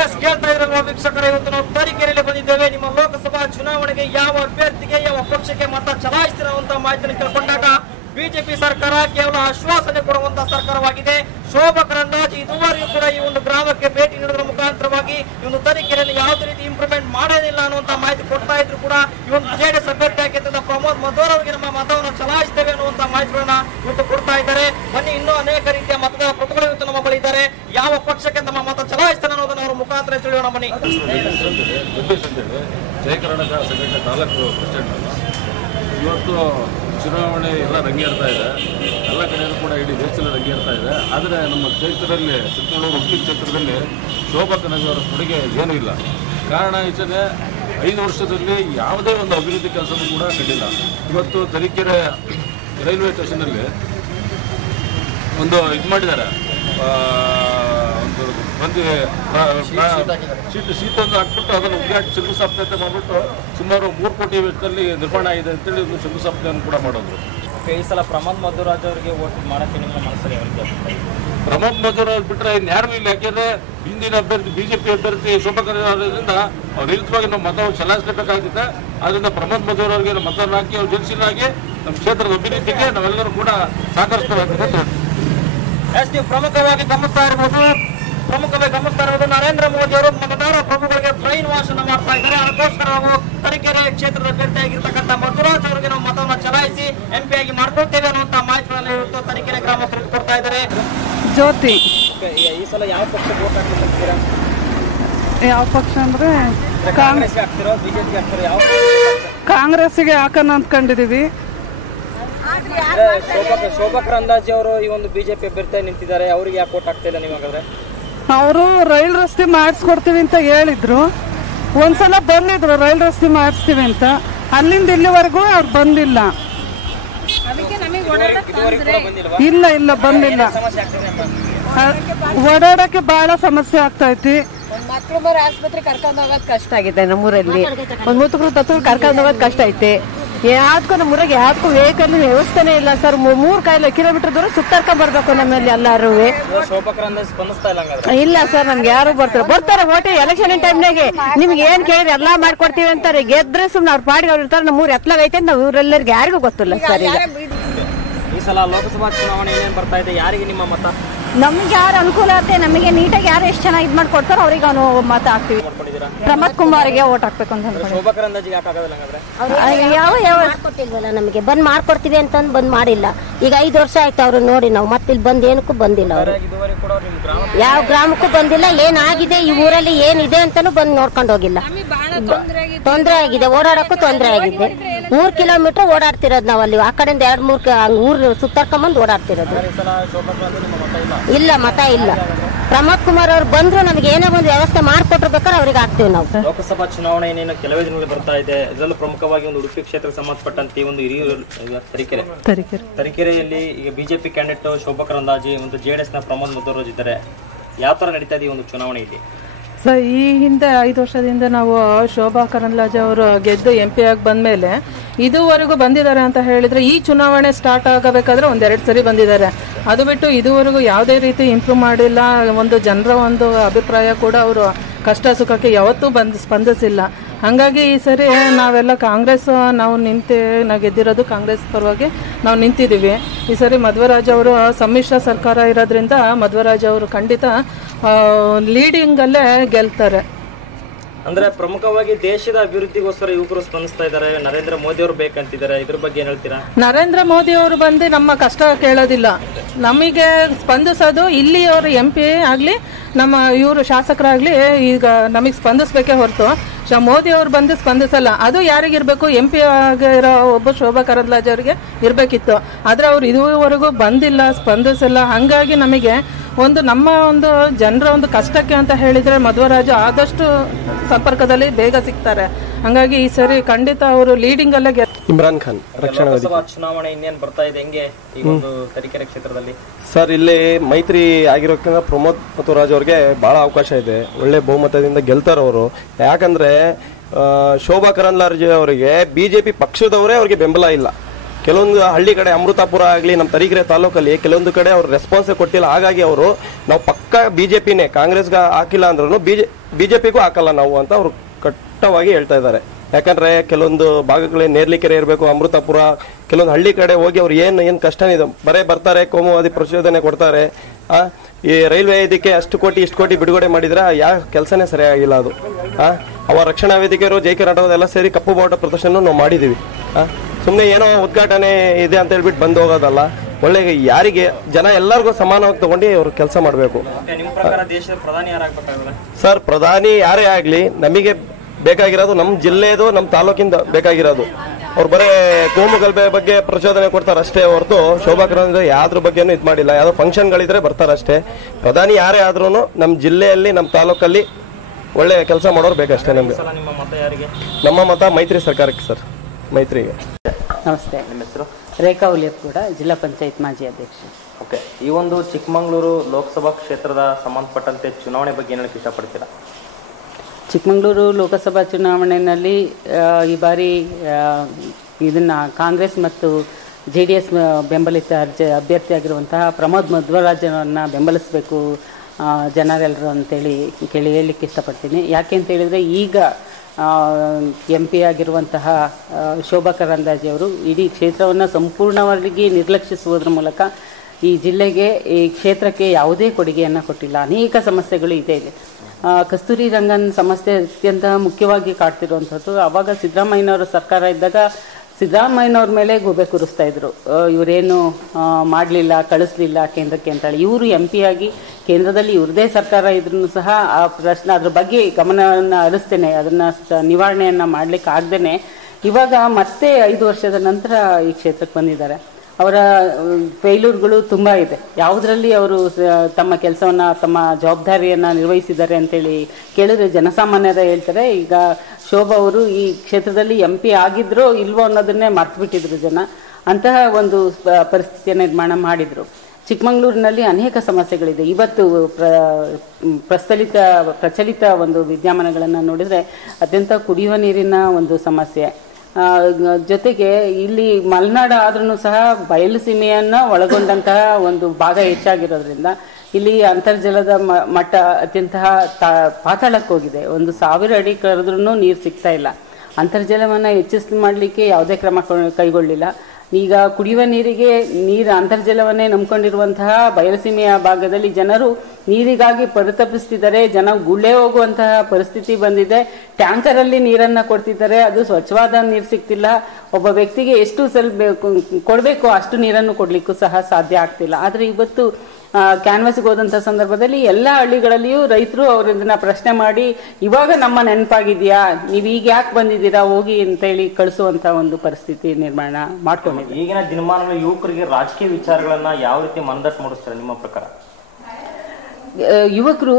ಎಸ್, ಕೇಳ್ತಾ ಇರೋ ವೀಕ್ಷಕರೇ, ಇವತ್ತು ನಾವು ತರೀಕೆರೆಯಲ್ಲಿ ಬಂದಿದ್ದೇವೆ. ನಿಮ್ಮ ಲೋಕಸಭಾ ಚುನಾವಣೆಗೆ ಯಾವ ಅಭ್ಯರ್ಥಿಗೆ, ಯಾವ ಪಕ್ಷಕ್ಕೆ ಮತ ಚಲಾಯಿಸ್ತೀರ ಅಂತ ಮಾಹಿತಿಯನ್ನು ತಿಳ್ಕೊಂಡಾಗ BJP ಸರ್ಕಾರ ಕೇವಲ ಆಶ್ವಾಸನೆ ಕೊಡುವಂತ ಸರ್ಕಾರವಾಗಿದೆ. ಶೋಭಾ ಕರಂದ್ಲಾಜೆ ಇದುವರೆಗೂ ಕೂಡ ಈ ಒಂದು ಗ್ರಾಮಕ್ಕೆ ಭೇಟಿ ನೀಡುವುದರ ಮುಖಾಂತರವಾಗಿ ಈ ಒಂದು ತರೀಕೆರೆಯಲ್ಲಿ ಯಾವುದೇ ರೀತಿ ಇಂಪ್ರೂವ್ಮೆಂಟ್ ಮಾಡೋದಿಲ್ಲ ಅನ್ನುವಂತ ಮಾಹಿತಿ ಕೊಡ್ತಾ ಇದ್ರು ಕೂಡ ಈ ಒಂದು JDS ಅಭ್ಯರ್ಥಿ ಆಗಿದ್ದ ಪ್ರಮೋದ್ ಮಧ್ವರ್ ಅವರಿಗೆ ನಮ್ಮ ಮತವನ್ನು ಚಲಾಯಿಸ್ತೇವೆ ಅನ್ನುವಂತ ಮಾಹಿತಿಗಳನ್ನ ಇವತ್ತು ಕೊಡ್ತಾ ಇದ್ದಾರೆ. ಬನ್ನಿ, ಇನ್ನೂ ಅನೇಕ ರೀತಿಯ ಮತದಾರ ಪ್ರತಿಗಳು ಇವತ್ತು ನಮ್ಮ ಬಳಿ ಇದ್ದಾರೆ. ಯಾವ ಪಕ್ಷಕ್ಕೆ ನಮ್ಮ ಮತ ಚಲಾಯಿಸ್ತಾರೆ ಅನ್ನೋದನ್ನ ಅವರ ಮುಖಾಂತರ ತಿಳಿಯೋಣ. ಬನ್ನಿ. ಜಯ ಕರ್ನಾಟಕ ಸಂಘಟನೆ ತಾಲೂಕು ಪ್ರೆಸಿಡೆಂಟ್. ಇವತ್ತು ಚುನಾವಣೆ ಎಲ್ಲ ರಂಗೇರ್ತಾ ಇದೆ, ಎಲ್ಲ ಕಡೆಯೂ ಕೂಡ ಇಡೀ ದೇಶದಲ್ಲಿ ರಂಗೇರ್ತಾ ಇದೆ. ಆದರೆ ನಮ್ಮ ಕ್ಷೇತ್ರದಲ್ಲಿ, ಚಿಕ್ಕಮಗಳೂರು ಉಡುಪಿ ಕ್ಷೇತ್ರದಲ್ಲಿ ಶೋಭಾ ಕರಂದ್ಲಾಜೆ ಅವರ ಕೊಡುಗೆ ಏನೂ ಇಲ್ಲ. ಕಾರಣ ಈಚನೆ 5 ವರ್ಷದಲ್ಲಿ ಯಾವುದೇ ಒಂದು ಅಭಿವೃದ್ಧಿ ಕೆಲಸವೂ ಕೂಡ ಕಂಡಿಲ್ಲ. ಇವತ್ತು ತರೀಕೆರೆ ರೈಲ್ವೆ ಸ್ಟೇಷನಲ್ಲಿ ಒಂದು ಇದು ಮಾಡಿದ್ದಾರೆ, ಒಂದು ಶೀಟೊಂದು ಹಾಕ್ಬಿಟ್ಟು ಅದನ್ನು ಉದ್ಘಾಟನೆ ಶಂಕುಸ್ಥಾಪನೆ ಮಾಡಿಬಿಟ್ಟು ಸುಮಾರು 3 ಕೋಟಿ ವೆಚ್ಚದಲ್ಲಿ ನಿರ್ಮಾಣ ಆಗಿದೆ ಅಂತೇಳಿ ಒಂದು ಶಂಕುಸ್ಥಾಪನೆಯನ್ನು ಕೂಡ ಮಾಡೋದು. ಈ ಸಲ ಪ್ರಮೋದ್ ಮಧ್ವರಾಜ್ ಅವರಿಗೆ ವೋಟ್ ಮಾಡೋಕ್ಕೆ ನಿಮ್ಮ ಮನಸ್ಸಲ್ಲಿ ಪ್ರಮೋದ್ ಮಧ್ವರಾಜ್ ಬಿಟ್ಟರೆ ಇನ್ಯಾರು ಇಲ್ಲ. ಯಾಕೆಂದರೆ ಹಿಂದಿನ ಅಭ್ಯರ್ಥಿ BJP ಅಭ್ಯರ್ಥಿ ಶೋಭಾ ಕರಂದ್ಲಾಜೆಯಿಂದ ಅವ್ರು ನಿರಂತರವಾಗಿ ನಮ್ಮ ಮತವನ್ನು ಚಲಾಯಿಸಲೇಬೇಕಾಗಿದೆ. ಆದ್ದರಿಂದ ಪ್ರಮೋದ್ ಮಧ್ವರಾಜ್ ಅವರಿಗೆ ಮತವನ್ನು ಹಾಕಿ ಅವ್ರು ಗೆಲ್ಲಿಸಿದಾಗಿ ನಮ್ಮ ಕ್ಷೇತ್ರದ ಅಭಿವೃದ್ಧಿಗೆ ನಾವೆಲ್ಲರೂ ಕೂಡ ಸಹಕರಿಸಬೇಕಾಗಿದೆ. ನೀವು ಪ್ರಮುಖವಾಗಿ ಗಮನಿಸ್ತಾ ಇರಬಹುದು ನರೇಂದ್ರ ಮೋದಿ ಅವರು ಮತದಾರ ಪ್ರಭುಗಳಿಗೆ ಬ್ರೈನ್ ವಾಶ್ ಅನ್ನು ಮಾಡ್ತಾ ಇದ್ದಾರೆ. ಅದಕ್ಕೋಸ್ಕರ ನಾವು ತರೀಕೆರೆ ಕ್ಷೇತ್ರದ ಅಭ್ಯರ್ಥಿ ಆಗಿರ್ತಕ್ಕಂಥ ಮಧ್ವರಾಜ್ ಅವರಿಗೆ ನಾವು ಮತವನ್ನು ಚಲಾಯಿಸಿ MP ಆಗಿ ಮಾಡ್ಕೊಳ್ತೇವೆ ಅನ್ನುವಂತ ಮಾಹಿತಿಗಳನ್ನು ಇವತ್ತು ತರೀಕೆರೆ ಗ್ರಾಮಸ್ಥರು ಕೊಡ್ತಾ ಇದ್ದಾರೆ. ಜ್ಯೋತಿ, ಈ ಸಲ ಯಾವ ಪಕ್ಷಕ್ಕೆ ವೋಟ್ ಹಾಕ್ತೀರಾ? ಯಾವ ಪಕ್ಷ ಅಂದ್ರೆ ಕಾಂಗ್ರೆಸ್ಗೆ ಹಾಕ್ತಿರೋ, BJP ಹಾಕ್ತಿರೋ? ಯಾವ ಕಾಂಗ್ರೆಸ್ಗೆ ಹಾಕೋಣ ಅಂದ್ಕೊಂಡಿದೀವಿ. ಶೋಭಾ ಕರಂದ್ಲಾಜೆ ಅವರು ಈ ಒಂದು BJP ಅಭ್ಯರ್ಥಿ ನಿಂತಿದ್ದಾರೆ, ಅವರಿಗೆ ಯಾಕೆ ವೋಟ್ ಹಾಕ್ತಾ ಇಲ್ಲ ನೀವು? ಹಾಗಾದ್ರೆ ಅವರು ರೈಲ್ ರಸ್ತೆ ಮಾಡಿಸ್ಕೊಡ್ತೀವಿ ಅಂತ ಹೇಳಿದ್ರು. ಒಂದ್ಸಲ ಬಂದಿದ್ರು ರೈಲ್ ರಸ್ತೆ ಮಾಡಿಸ್ತೀವಿ ಅಂತ, ಅಲ್ಲಿಂದ ಇಲ್ಲಿವರೆಗೂ ಅವ್ರು ಬಂದಿಲ್ಲ. ಇಲ್ಲ ಬಂದಿಲ್ಲ. ಓಡಾಡಕ್ಕೆ ಬಹಳ ಸಮಸ್ಯೆ ಆಗ್ತೈತಿ. ಮಕ್ಕಳು ಬರೋ ಆಸ್ಪತ್ರೆ ಕರ್ಕೊಂಡು ಹೋಗೋದು ಕಷ್ಟ ಆಗಿದೆ ನಮ್ಮೂರಲ್ಲಿ. ಒಂದ್ ಮುತ್ತುಕರು ತತ್ತು ಕರ್ಕೊಂಡು ಹೋಗೋದು ಕಷ್ಟ ಐತೆ. ಯಾವ್ದಕ್ಕೂ ನಮ್ಮೂರಾಗೆ ಯಾವ್ದಕ್ಕೂ ವೆಹಿಕಲ್ ವ್ಯವಸ್ಥೆನೇ ಇಲ್ಲ ಸರ್. 3 ಕಿಲೋಮೀಟರ್ ದೂರ ಸುತ್ತಾಡ್ಕೊಂಡ್ ಬರ್ಬೇಕು ನಮ್ಮಲ್ಲಿ ಎಲ್ಲಾರು. ಇಲ್ಲ ಸರ್, ನಮ್ಗೆ ಯಾರು ಬರ್ತಾರೆ ಓಟೆ ಎಲೆಕ್ಷನ್ ಟೈಮ್ನಾಗೆ ನಿಮ್ಗೆ ಏನ್ ಕೇಳಿದ್ರೆ ಎಲ್ಲಾ ಮಾಡ್ಕೊಡ್ತೀವಿ ಅಂತಾರೆ. ಗೆದ್ರೆ ಸುಮ್ನೆ ಅವ್ರ ಪಾಡಿಗೆ ಅವ್ರು ಇರ್ತಾರೆ. ನಮ್ಮೂರ್ ಎತ್ತಲಾಗೈತೆ ಅಂತ ಇವ್ರೆಲ್ಲರಿಗೆ ಯಾರಿಗೂ ಗೊತ್ತಿಲ್ಲ ಸರ್. ಈಗ ಈ ಸಲ ಲೋಕಸಭಾ ಚುನಾವಣೆ ಏನೇನ್ ಬರ್ತಾ ಇದೆ, ಯಾರಿಗೆ ನಿಮ್ಮ ಮತ? ನಮ್ಗೆ ಯಾರು ಅನುಕೂಲ ಆಗುತ್ತೆ, ನಮಗೆ ನೀಟಾಗಿ ಯಾರು ಎಷ್ಟು ಚೆನ್ನಾಗಿ ಇದ್ ಮಾಡ್ಕೊಡ್ತಾರೋ ಅವ್ರಿಗೆ ನಾವು ಮತ ಹಾಕ್ತಿವಿ. ಪ್ರಮೋದ್ ಕುಮಾರ್ಗೆ ಓಟ್ ಹಾಕ್ಬೇಕು ಅಂತ ಕೊಟ್ಟಿಲ್ವಲ್ಲ, ನಮಗೆ ಬಂದ್ ಮಾಡ್ಕೊಡ್ತೀವಿ ಅಂತಂದು ಬಂದ್ ಮಾಡಿಲ್ಲ. ಈಗ 5 ವರ್ಷ ಆಯ್ತು ಅವ್ರು ನೋಡಿ, ನಾವು ಮತ್ತೆ ಇಲ್ಲಿ ಬಂದ್ ಏನಕ್ಕೂ ಬಂದಿಲ್ಲ. ಅವರು ಯಾವ ಗ್ರಾಮಕ್ಕೂ ಬಂದಿಲ್ಲ. ಏನಾಗಿದೆ ಈ ಊರಲ್ಲಿ ಏನಿದೆ ಅಂತಾನು ಬಂದ್ ನೋಡ್ಕೊಂಡು ಹೋಗಿಲ್ಲ. ತೊಂದರೆ ಆಗಿದೆ, ಓಡಾಡಕ್ಕೂ ತೊಂದರೆ ಆಗಿದೆ. 3 ಕಿಲೋಮೀಟರ್ ಓಡಾಡ್ತಿರೋದು ನಾವು. ಅಲ್ಲಿ ಆ ಕಡೆಯಿಂದ 2-3 ಊರು ಸುತ್ತಾಡ್ಕೊಂಬಂದು ಓಡಾಡ್ತಿರೋದು. ಇಲ್ಲ, ಮತ ಇಲ್ಲ. ಪ್ರಮೋದ್ ಕುಮಾರ್ ಅವ್ರು ಬಂದ್ರು ನಮಗೆ ಏನೋ ಒಂದು ವ್ಯವಸ್ಥೆ ಮಾಡ್ಕೊಟ್ಟಿರ್ಬೇಕಾದ್ರೆ ಅವ್ರಿಗೆ ಹಾಕ್ತಿವಿ ನಾವು. ಲೋಕಸಭಾ ಚುನಾವಣೆ ಇನ್ನೇನು ಕೆಲವೇ ದಿನಗಳು ಬರ್ತಾ ಇದೆ. ಇದರಲ್ಲೂ ಪ್ರಮುಖವಾಗಿ ಒಂದು ಉಡುಪಿ ಕ್ಷೇತ್ರಕ್ಕೆ ಸಂಬಂಧಪಟ್ಟಂತೆ ಒಂದು ಹಿರಿಯ ತರೀಕೆರೆಯಲ್ಲಿ ಈಗ ಬಿಜೆಪಿ ಕ್ಯಾಂಡಿಡೇಟ್ ಶೋಭಾ ಕರಂದ್ಲಾಜೆ ಮತ್ತು JDS ನ ಪ್ರಮೋದ್ ಮಧ್ವರಾಜ್ ಇದ್ದಾರೆ. ಯಾವ ತರ ನಡೀತಾ ಇದೆ ಒಂದು ಚುನಾವಣೆ ಇಲ್ಲಿ? ಸರ್, ಈ ಹಿಂದೆ 5 ವರ್ಷದಿಂದ ನಾವು ಶೋಭಾ ಕರಂದ್ಲಾಜೆ ಅವರು ಗೆದ್ದು MP ಆಗಿ ಬಂದ್ಮೇಲೆ ಇದುವರೆಗೂ ಬಂದಿದ್ದಾರೆ ಅಂತ ಹೇಳಿದ್ರೆ, ಈ ಚುನಾವಣೆ ಸ್ಟಾರ್ಟ್ ಆಗಬೇಕಾದ್ರೆ 1-2 ಸರಿ ಬಂದಿದ್ದಾರೆ. ಅದು ಬಿಟ್ಟು ಇದುವರೆಗೂ ಯಾವುದೇ ರೀತಿ ಇಂಪ್ರೂವ್ ಮಾಡಿಲ್ಲ. ಒಂದು ಜನರ ಒಂದು ಅಭಿಪ್ರಾಯ ಕೂಡ ಅವರು ಕಷ್ಟ ಸುಖಕ್ಕೆ ಯಾವತ್ತೂ ಸ್ಪಂದಿಸಿಲ್ಲ. ಹಾಗಾಗಿ ಈ ಸರಿ ನಾವೆಲ್ಲ ಕಾಂಗ್ರೆಸ್ ನಾವು ಗೆದ್ದಿರೋದು ಕಾಂಗ್ರೆಸ್ ಪರವಾಗಿ ನಾವು ನಿಂತಿದ್ದೀವಿ. ಈ ಸರಿ ಮಧ್ವರಾಜ್ ಅವರು ಸಮ್ಮಿಶ್ರ ಸರ್ಕಾರ ಇರೋದ್ರಿಂದ ಮಧ್ವರಾಜ್ ಅವರು ಖಂಡಿತ ಲೀಡಿಂಗ್ ಅಲ್ಲೇ ಗೆಲ್ತಾರೆ. ಅಂದ್ರೆ ಪ್ರಮುಖವಾಗಿ ದೇಶದ ಅಭಿವೃದ್ಧಿಗೋಸ್ಕರ ಯುವಕರು ಸ್ಪಂದಿಸ್ತಾ ಇದ್ದಾರೆ. ನರೇಂದ್ರ ಮೋದಿ ಅವರು ಬೇಕಂತಿದ್ದಾರೆ, ಇದ್ರ ಬಗ್ಗೆ ಏನ್ ಹೇಳ್ತೀರಾ? ನರೇಂದ್ರ ಮೋದಿ ಅವರು ಬಂದು ನಮ್ಮ ಕಷ್ಟ ಕೇಳೋದಿಲ್ಲ, ನಮಗೆ ಸ್ಪಂದಿಸೋದು ಇಲ್ಲಿಯವರು MP ಆಗ್ಲಿ ನಮ್ಮ ಇವರು ಶಾಸಕರಾಗ್ಲಿ ಈಗ ನಮಗೆ ಸ್ಪಂದಿಸ್ಬೇಕೇ ಹೊರತು ಮೋದಿ ಅವ್ರು ಬಂದು ಸ್ಪಂದಿಸಲ್ಲ. ಅದು ಯಾರಿಗಿರ್ಬೇಕು? MP ಆಗಿರೋ ಒಬ್ಬ ಶೋಭಾ ಕರಂದ್ಲಾಜೆ ಅವರಿಗೆ ಇರ್ಬೇಕಿತ್ತು. ಆದ್ರೆ ಅವ್ರು ಇದುವರೆಗೂ ಬಂದಿಲ್ಲ, ಸ್ಪಂದಿಸಲ್ಲ. ಹಂಗಾಗಿ ನಮಗೆ ನಮ್ಮ ಒಂದು ಜನರ ಒಂದು ಕಷ್ಟಕ್ಕೆ ಅಂತ ಹೇಳಿದ್ರೆ ಮಧ್ವರಾಜ ಆದಷ್ಟು ಸಂಪರ್ಕದಲ್ಲಿ ಬೇಗ ಸಿಗ್ತಾರೆ. ಹಂಗಾಗಿ ಈ ಸರಿ ಖಂಡಿತ ಅವರು ಲೀಡಿಂಗ್ ಅಲ್ಲೇ. ಇಮ್ರಾನ್ ಖಾನ್ ಲೋಕಸಭಾ ಚುನಾವಣೆ ಇನ್ನೇನು ಬರ್ತಾ ಇದೆ, ಹೆಂಗೆ ಈ ಒಂದು ತರೀಕೆರೆ ಕ್ಷೇತ್ರದಲ್ಲಿ? ಸರ್, ಇಲ್ಲಿ ಮೈತ್ರಿ ಆಗಿರೋದ್ರಿಂದ ಪ್ರಮೋದ್ ಮಧ್ವರಾಜ್ ಅವ್ರಿಗೆ ಬಹಳ ಅವಕಾಶ ಇದೆ. ಒಳ್ಳೆ ಬಹುಮತದಿಂದ ಗೆಲ್ತಾರ ಅವರು. ಯಾಕಂದ್ರೆ ಶೋಭಾ ಕರಂದ್ಲಾಜೆ ಅವರಿಗೆ BJP ಪಕ್ಷದವರೇ ಅವ್ರಿಗೆ ಬೆಂಬಲ ಇಲ್ಲ. ಕೆಲವೊಂದು ಹಳ್ಳಿ ಕಡೆ ಅಮೃತಾಪುರ ಆಗಲಿ ನಮ್ಮ ತರೀಕೆರೆ ತಾಲೂಕಲ್ಲಿ ಕೆಲವೊಂದು ಕಡೆ ಅವ್ರು ರೆಸ್ಪಾನ್ಸೇ ಕೊಟ್ಟಿಲ್ಲ. ಹಾಗಾಗಿ ಅವರು ನಾವು ಪಕ್ಕ BJPನೇ, ಕಾಂಗ್ರೆಸ್ಗೆ ಹಾಕಿಲ್ಲ ಅಂದ್ರೂ BJPಗೂ ಹಾಕಲ್ಲ ನಾವು ಅಂತ ಅವರು ಕಟ್ಟವಾಗಿ ಹೇಳ್ತಾ ಇದ್ದಾರೆ. ಯಾಕಂದ್ರೆ ಕೆಲವೊಂದು ಭಾಗಗಳೇ ನೇರ್ಲಿಕೆರೆ ಇರಬೇಕು, ಅಮೃತಾಪುರ, ಕೆಲವೊಂದು ಹಳ್ಳಿ ಕಡೆ ಹೋಗಿ ಅವ್ರು ಏನ್ ಕಷ್ಟ ಇದೆ ಬರೇ ಬರ್ತಾರೆ, ಕೋಮುವಾದಿ ಪ್ರಚೋದನೆ ಕೊಡ್ತಾರೆ. ಈ ರೈಲ್ವೆ ಇದಕ್ಕೆ ಅಷ್ಟು ಕೋಟಿ ಇಷ್ಟು ಕೋಟಿ ಬಿಡುಗಡೆ ಮಾಡಿದ್ರೆ ಯಾವ ಕೆಲಸನೇ ಸರಿಯಾಗಿಲ್ಲ. ಅದು ಅವರ ರಕ್ಷಣಾ ವೇದಿಕೆಯವರು ಜೈ ಕರ್ನಾಟಕದೆಲ್ಲ ಸೇರಿ ಕಪ್ಪು ಬಾವುಟ ಪ್ರದರ್ಶನ ನಾವು ಮಾಡಿದೀವಿ. ಸುಮ್ಮನೆ ಏನೋ ಉದ್ಘಾಟನೆ ಇದೆ ಅಂತ ಹೇಳ್ಬಿಟ್ಟು ಬಂದು ಹೋಗೋದಲ್ಲ. ಒಳ್ಳೆ ಯಾರಿಗೆ ಜನ ಎಲ್ಲರಿಗೂ ಸಮಾನವಾಗಿ ತಗೊಂಡು ಅವ್ರು ಕೆಲಸ ಮಾಡಬೇಕು. ಸರ್, ಪ್ರಧಾನಿ ಯಾರೇ ಆಗ್ಲಿ ನಮಗೆ ಬೇಕಾಗಿರೋದು ನಮ್ಮ ಜಿಲ್ಲೆದು, ನಮ್ಮ ತಾಲೂಕಿಂದ ಬೇಕಾಗಿರೋದು. ಅವ್ರು ಬರೇ ಕೋಮು ಗಲಭೆ ಬಗ್ಗೆ ಪ್ರಚೋದನೆ ಕೊಡ್ತಾರೆ ಅಷ್ಟೇ ಹೊರತು ಶೋಭಾ ಕರಂದ್ಲಾಜೆ ಯಾವ್ದ್ರ ಬಗ್ಗೆನೂ ಇದು ಮಾಡಿಲ್ಲ. ಯಾವ್ದೋ ಫಂಕ್ಷನ್ಗಳಿದ್ರೆ ಬರ್ತಾರಷ್ಟೇ. ಪ್ರಧಾನಿ ಯಾರೇ ಆದ್ರೂ ನಮ್ಮ ಜಿಲ್ಲೆಯಲ್ಲಿ, ನಮ್ಮ ತಾಲೂಕಲ್ಲಿ ಒಳ್ಳೆ ಕೆಲಸ ಮಾಡೋರು ಬೇಕಷ್ಟೇ ನಮ್ಗೆ. ನಮ್ಮ ಮತ ಮೈತ್ರಿ ಸರ್ಕಾರಕ್ಕೆ ಸರ್, ಮೈತ್ರಿಗೆ. ನಮಸ್ತೆ, ನಿಮ್ಮ ಹೆಸರು? ರೇಖಾ ಉಲಿಯಪ್ ಕೂಡ, ಜಿಲ್ಲಾ ಪಂಚಾಯತ್ ಮಾಜಿ ಅಧ್ಯಕ್ಷ. ಓಕೆ, ಈ ಒಂದು ಚಿಕ್ಕಮಗಳೂರು ಲೋಕಸಭಾ ಕ್ಷೇತ್ರದ ಸಂಬಂಧಪಟ್ಟಂತೆ ಚುನಾವಣೆ ಬಗ್ಗೆ ಏನು ಹೇಳಕ್ಕೆ ಇಷ್ಟಪಡ್ತೀರಾ? ಚಿಕ್ಕಮಗಳೂರು ಲೋಕಸಭಾ ಚುನಾವಣೆಯಲ್ಲಿ ಈ ಬಾರಿ ಇದನ್ನು ಕಾಂಗ್ರೆಸ್ ಮತ್ತು JDS ಬೆಂಬಲಿತ ಅಭ್ಯರ್ಥಿಯಾಗಿರುವಂತಹ ಪ್ರಮೋದ್ ಮಧ್ವರಾಜನನ್ನು ಬೆಂಬಲಿಸಬೇಕು ಜನರೆಲ್ಲರೂ ಅಂತೇಳಿ ಹೇಳಲಿಕ್ಕೆ ಇಷ್ಟಪಡ್ತೀನಿ. ಯಾಕೆ ಅಂತ ಹೇಳಿದರೆ, ಈಗ MP ಆಗಿರುವಂತಹ ಶೋಭಾ ಕರಂದ್ಲಾಜೆ ಅವರು ಇಡೀ ಕ್ಷೇತ್ರವನ್ನು ಸಂಪೂರ್ಣವಾಗಿ ನಿರ್ಲಕ್ಷಿಸುವುದರ ಮೂಲಕ ಈ ಜಿಲ್ಲೆಗೆ, ಈ ಕ್ಷೇತ್ರಕ್ಕೆ ಯಾವುದೇ ಕೊಡುಗೆಯನ್ನು ಕೊಟ್ಟಿಲ್ಲ. ಅನೇಕ ಸಮಸ್ಯೆಗಳು ಇದೆ. ಕಸ್ತೂರಿ ರಂಗನ್ ಸಮಸ್ಯೆ ಅತ್ಯಂತ ಮುಖ್ಯವಾಗಿ ಕಾಡ್ತಿರುವಂಥದ್ದು. ಆವಾಗ ಸಿದ್ದರಾಮಯ್ಯನವರ ಸರ್ಕಾರ ಇದ್ದಾಗ ಸಿದ್ದರಾಮಯ್ಯನವ್ರ ಮೇಲೆ ಗೂಬೆ ಕೂರಿಸ್ತಾ ಇದ್ರು, ಇವರೇನು ಮಾಡಲಿಲ್ಲ, ಕಳಿಸ್ಲಿಲ್ಲ ಕೇಂದ್ರಕ್ಕೆ ಅಂತೇಳಿ. ಇವರು MP ಆಗಿ ಕೇಂದ್ರದಲ್ಲಿ ಇವ್ರದೇ ಸರ್ಕಾರ ಇದ್ರೂ ಸಹ ಆ ಪ್ರಶ್ನೆ ಅದ್ರ ಬಗ್ಗೆ ಗಮನವನ್ನು ಹರಿಸ್ತೇನೆ, ಅದನ್ನ ನಿವಾರಣೆಯನ್ನ ಮಾಡ್ಲಿಕ್ಕೆ ಆಗ್ದೇನೆ ಇವಾಗ ಮತ್ತೆ 5 ವರ್ಷದ ನಂತರ ಈ ಕ್ಷೇತ್ರಕ್ಕೆ ಬಂದಿದ್ದಾರೆ. ಅವರ ಫೇಲ್ಯೂರ್ಗಳು ತುಂಬ ಇದೆ. ಯಾವುದರಲ್ಲಿ ಅವರು ತಮ್ಮ ಕೆಲಸವನ್ನು ತಮ್ಮ ಜವಾಬ್ದಾರಿಯನ್ನು ನಿರ್ವಹಿಸಿದ್ದಾರೆ ಅಂತೇಳಿ ಕೇಳಿದ್ರೆ ಜನಸಾಮಾನ್ಯರ ಹೇಳ್ತಾರೆ. ಈಗ ಶೋಭಾ ಅವರು ಈ ಕ್ಷೇತ್ರದಲ್ಲಿ MP ಆಗಿದ್ರೋ ಇಲ್ವೋ ಅನ್ನೋದನ್ನೇ ಮರ್ತು ಬಿಟ್ಟಿದ್ರು ಜನ. ಅಂತಹ ಒಂದು ಪರಿಸ್ಥಿತಿಯ ನಿರ್ಮಾಣ ಮಾಡಿದರು. ಚಿಕ್ಕಮಗಳೂರಿನಲ್ಲಿ ಅನೇಕ ಸಮಸ್ಯೆಗಳಿದೆ. ಇವತ್ತು ಪ್ರಚಲಿತ ಒಂದು ವಿದ್ಯಮಾನಗಳನ್ನು ನೋಡಿದರೆ ಅತ್ಯಂತ ಕುಡಿಯುವ ನೀರಿನ ಒಂದು ಸಮಸ್ಯೆ, ಜೊತೆಗೆ ಇಲ್ಲಿ ಮಲೆನಾಡು ಆದ್ರೂ ಸಹ ಬಯಲು ಸೀಮೆಯನ್ನು ಒಳಗೊಂಡಂತಹ ಒಂದು ಭಾಗ ಹೆಚ್ಚಾಗಿರೋದ್ರಿಂದ ಇಲ್ಲಿ ಅಂತರ್ಜಲದ ಮಟ್ಟ ಅತ್ಯಂತ ಪಾತಾಳಕ್ಕೆ ಹೋಗಿದೆ. 1000 ಅಡಿ ಕರೆದ್ರೂ ನೀರು ಸಿಗ್ತಾ ಇಲ್ಲ. ಅಂತರ್ಜಲವನ್ನು ಹೆಚ್ಚಿಸಿ ಮಾಡಲಿಕ್ಕೆ ಯಾವುದೇ ಕ್ರಮ ಕೈಗೊಳ್ಳಿಲ್ಲ. ಈಗ ಕುಡಿಯುವ ನೀರಿಗೆ ಅಂತರ್ಜಲವನ್ನೇ ನಂಬಿಕೊಂಡಿರುವಂತಹ ಬಯಲುಸೀಮೆಯ ಭಾಗದಲ್ಲಿ ಜನರು ನೀರಿಗಾಗಿ ಪರಿತಪಿಸ್ತಿದ್ದಾರೆ. ಜನ ಗುಳ್ಳೆ ಹೋಗುವಂತಹ ಪರಿಸ್ಥಿತಿ ಬಂದಿದೆ. ಟ್ಯಾಂಕರ್ ಅಲ್ಲಿ ನೀರನ್ನ ಕೊಡ್ತಿದ್ದಾರೆ, ಅದು ಸ್ವಚ್ಛವಾದ ನೀರು ಸಿಗ್ತಿಲ್ಲ. ಒಬ್ಬ ವ್ಯಕ್ತಿಗೆ ಎಷ್ಟು ಕೊಡಬೇಕು ಅಷ್ಟು ನೀರನ್ನು ಕೊಡ್ಲಿಕ್ಕೂ ಸಹ ಸಾಧ್ಯ ಆಗ್ತಿಲ್ಲ. ಆದ್ರೆ ಇವತ್ತು ಕ್ಯಾನ್ವಾಸ್ಗೆ ಹೋದಂಥ ಸಂದರ್ಭದಲ್ಲಿ ಎಲ್ಲ ಹಳ್ಳಿಗಳಲ್ಲಿಯೂ ರೈತರು ಅವರನ್ನ ಪ್ರಶ್ನೆ ಮಾಡಿ, ಇವಾಗ ನಮ್ಮ ನೆನಪಾಗಿದೆಯಾ, ನೀವು ಈಗ ಯಾಕೆ ಬಂದಿದ್ದೀರಾ ಹೋಗಿ ಅಂತೇಳಿ ಕಳಿಸುವಂತ ಒಂದು ಪರಿಸ್ಥಿತಿ ನಿರ್ಮಾಣ ಮಾಡ್ಕೊಂಡಿದ್ದೀವಿ. ಈಗಿನ ದಿನಮಾನಗಳ ಯುವಕರಿಗೆ ರಾಜಕೀಯ ವಿಚಾರಗಳನ್ನ ಯಾವ ರೀತಿ ಮನದಟ್ಟು ಮೂಡಿಸ್ತಾರೆ ನಿಮ್ಮ ಪ್ರಕಾರ? ಯುವಕರು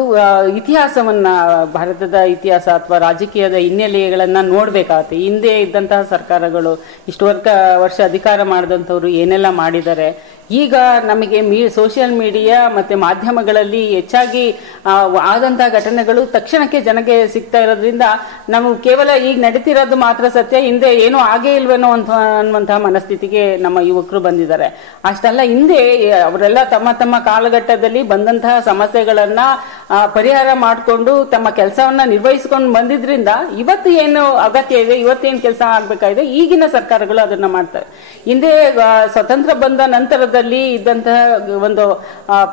ಇತಿಹಾಸವನ್ನ, ಭಾರತದ ಇತಿಹಾಸ ಅಥವಾ ರಾಜಕೀಯದ ಹಿನ್ನೆಲೆಗಳನ್ನ ನೋಡ್ಬೇಕಾಗತ್ತೆ. ಹಿಂದೆ ಇದ್ದಂತಹ ಸರ್ಕಾರಗಳು ಇಷ್ಟು ವರ್ಷ ಅಧಿಕಾರ ಮಾಡಿದಂಥವ್ರು ಏನೆಲ್ಲ ಮಾಡಿದ್ದಾರೆ. ಈಗ ನಮಗೆ ಸೋಷಿಯಲ್ ಮೀಡಿಯಾ ಮತ್ತೆ ಮಾಧ್ಯಮಗಳಲ್ಲಿ ಹೆಚ್ಚಾಗಿ ಆದಂತಹ ಘಟನೆಗಳು ತಕ್ಷಣಕ್ಕೆ ಜನಕ್ಕೆ ಸಿಗ್ತಾ ಇರೋದ್ರಿಂದ ನಾವು ಕೇವಲ ಈಗ ನಡೀತಿರೋದು ಮಾತ್ರ ಸತ್ಯ, ಹಿಂದೆ ಏನೂ ಆಗೇ ಇಲ್ವೇನೋ ಅನ್ನುವಂತಹ ಮನಸ್ಥಿತಿಗೆ ನಮ್ಮ ಯುವಕರು ಬಂದಿದ್ದಾರೆ. ಅಷ್ಟಲ್ಲ, ಹಿಂದೆ ಅವರೆಲ್ಲ ತಮ್ಮ ತಮ್ಮ ಕಾಲಘಟ್ಟದಲ್ಲಿ ಬಂದಂತಹ ಸಮಸ್ಯೆಗಳನ್ನ ಪರಿಹಾರ ಮಾಡಿಕೊಂಡು ತಮ್ಮ ಕೆಲಸವನ್ನ ನಿರ್ವಹಿಸಿಕೊಂಡು ಬಂದಿದ್ರಿಂದ ಇವತ್ತು ಏನು ಅಗತ್ಯ ಇದೆ, ಇವತ್ತೇನು ಕೆಲಸ ಆಗ್ಬೇಕಾಗಿದೆ, ಈಗಿನ ಸರ್ಕಾರಗಳು ಅದನ್ನ ಮಾಡ್ತಾರೆ. ಹಿಂದೆ ಸ್ವತಂತ್ರ ಬಂದ ನಂತರದಲ್ಲಿ ಇದ್ದಂತಹ ಒಂದು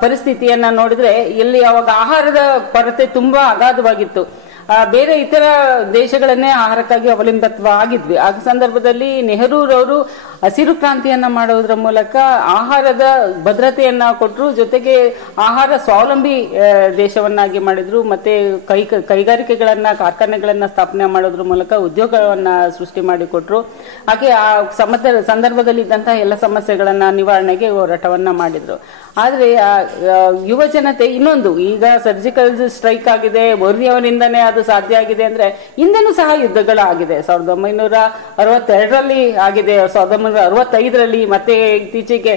ಪರಿಸ್ಥಿತಿಯನ್ನ ನೋಡಿದ್ರೆ ಇಲ್ಲಿ ಅವಾಗ ಆಹಾರದ ಕೊರತೆ ತುಂಬಾ ಅಗಾಧವಾಗಿತ್ತು. ಬೇರೆ ಇತರ ದೇಶಗಳನ್ನೇ ಆಹಾರಕ್ಕಾಗಿ ಅವಲಂಬಿತವಾಗಿದ್ವಿ. ಆ ಸಂದರ್ಭದಲ್ಲಿ ನೆಹರೂರವರು ಹಸಿರು ಕ್ರಾಂತಿಯನ್ನ ಮಾಡೋದ್ರ ಮೂಲಕ ಆಹಾರದ ಭದ್ರತೆಯನ್ನ ಕೊಟ್ಟರು, ಜೊತೆಗೆ ಆಹಾರ ಸ್ವಾವಲಂಬಿ ದೇಶವನ್ನಾಗಿ ಮಾಡಿದ್ರು. ಮತ್ತೆ ಕೈಗಾರಿಕೆಗಳನ್ನ, ಕಾರ್ಖಾನೆಗಳನ್ನ ಸ್ಥಾಪನೆ ಮಾಡೋದ್ರ ಮೂಲಕ ಉದ್ಯೋಗವನ್ನ ಸೃಷ್ಟಿ ಮಾಡಿಕೊಟ್ರು. ಹಾಗೆ ಆ ಸಂದರ್ಭದಲ್ಲಿ ಇದ್ದಂತಹ ಎಲ್ಲ ಸಮಸ್ಯೆಗಳನ್ನ ನಿವಾರಣೆಗೆ ಹೋರಾಟವನ್ನ ಮಾಡಿದ್ರು. ಆದ್ರೆ ಯುವ ಜನತೆ ಇನ್ನೊಂದು, ಈಗ ಸರ್ಜಿಕಲ್ ಸ್ಟ್ರೈಕ್ ಆಗಿದೆ, ಮೋದಿಯವರಿಂದನೇ ಅದು ಸಾಧ್ಯ ಆಗಿದೆ ಅಂದ್ರೆ ಹಿಂದೆನೂ ಸಹ ಯುದ್ಧಗಳಾಗಿದೆ. 1962ರಲ್ಲಿ ಆಗಿದೆ, 1965ರಲ್ಲಿ, ಮತ್ತೆ ಇತ್ತೀಚೆಗೆ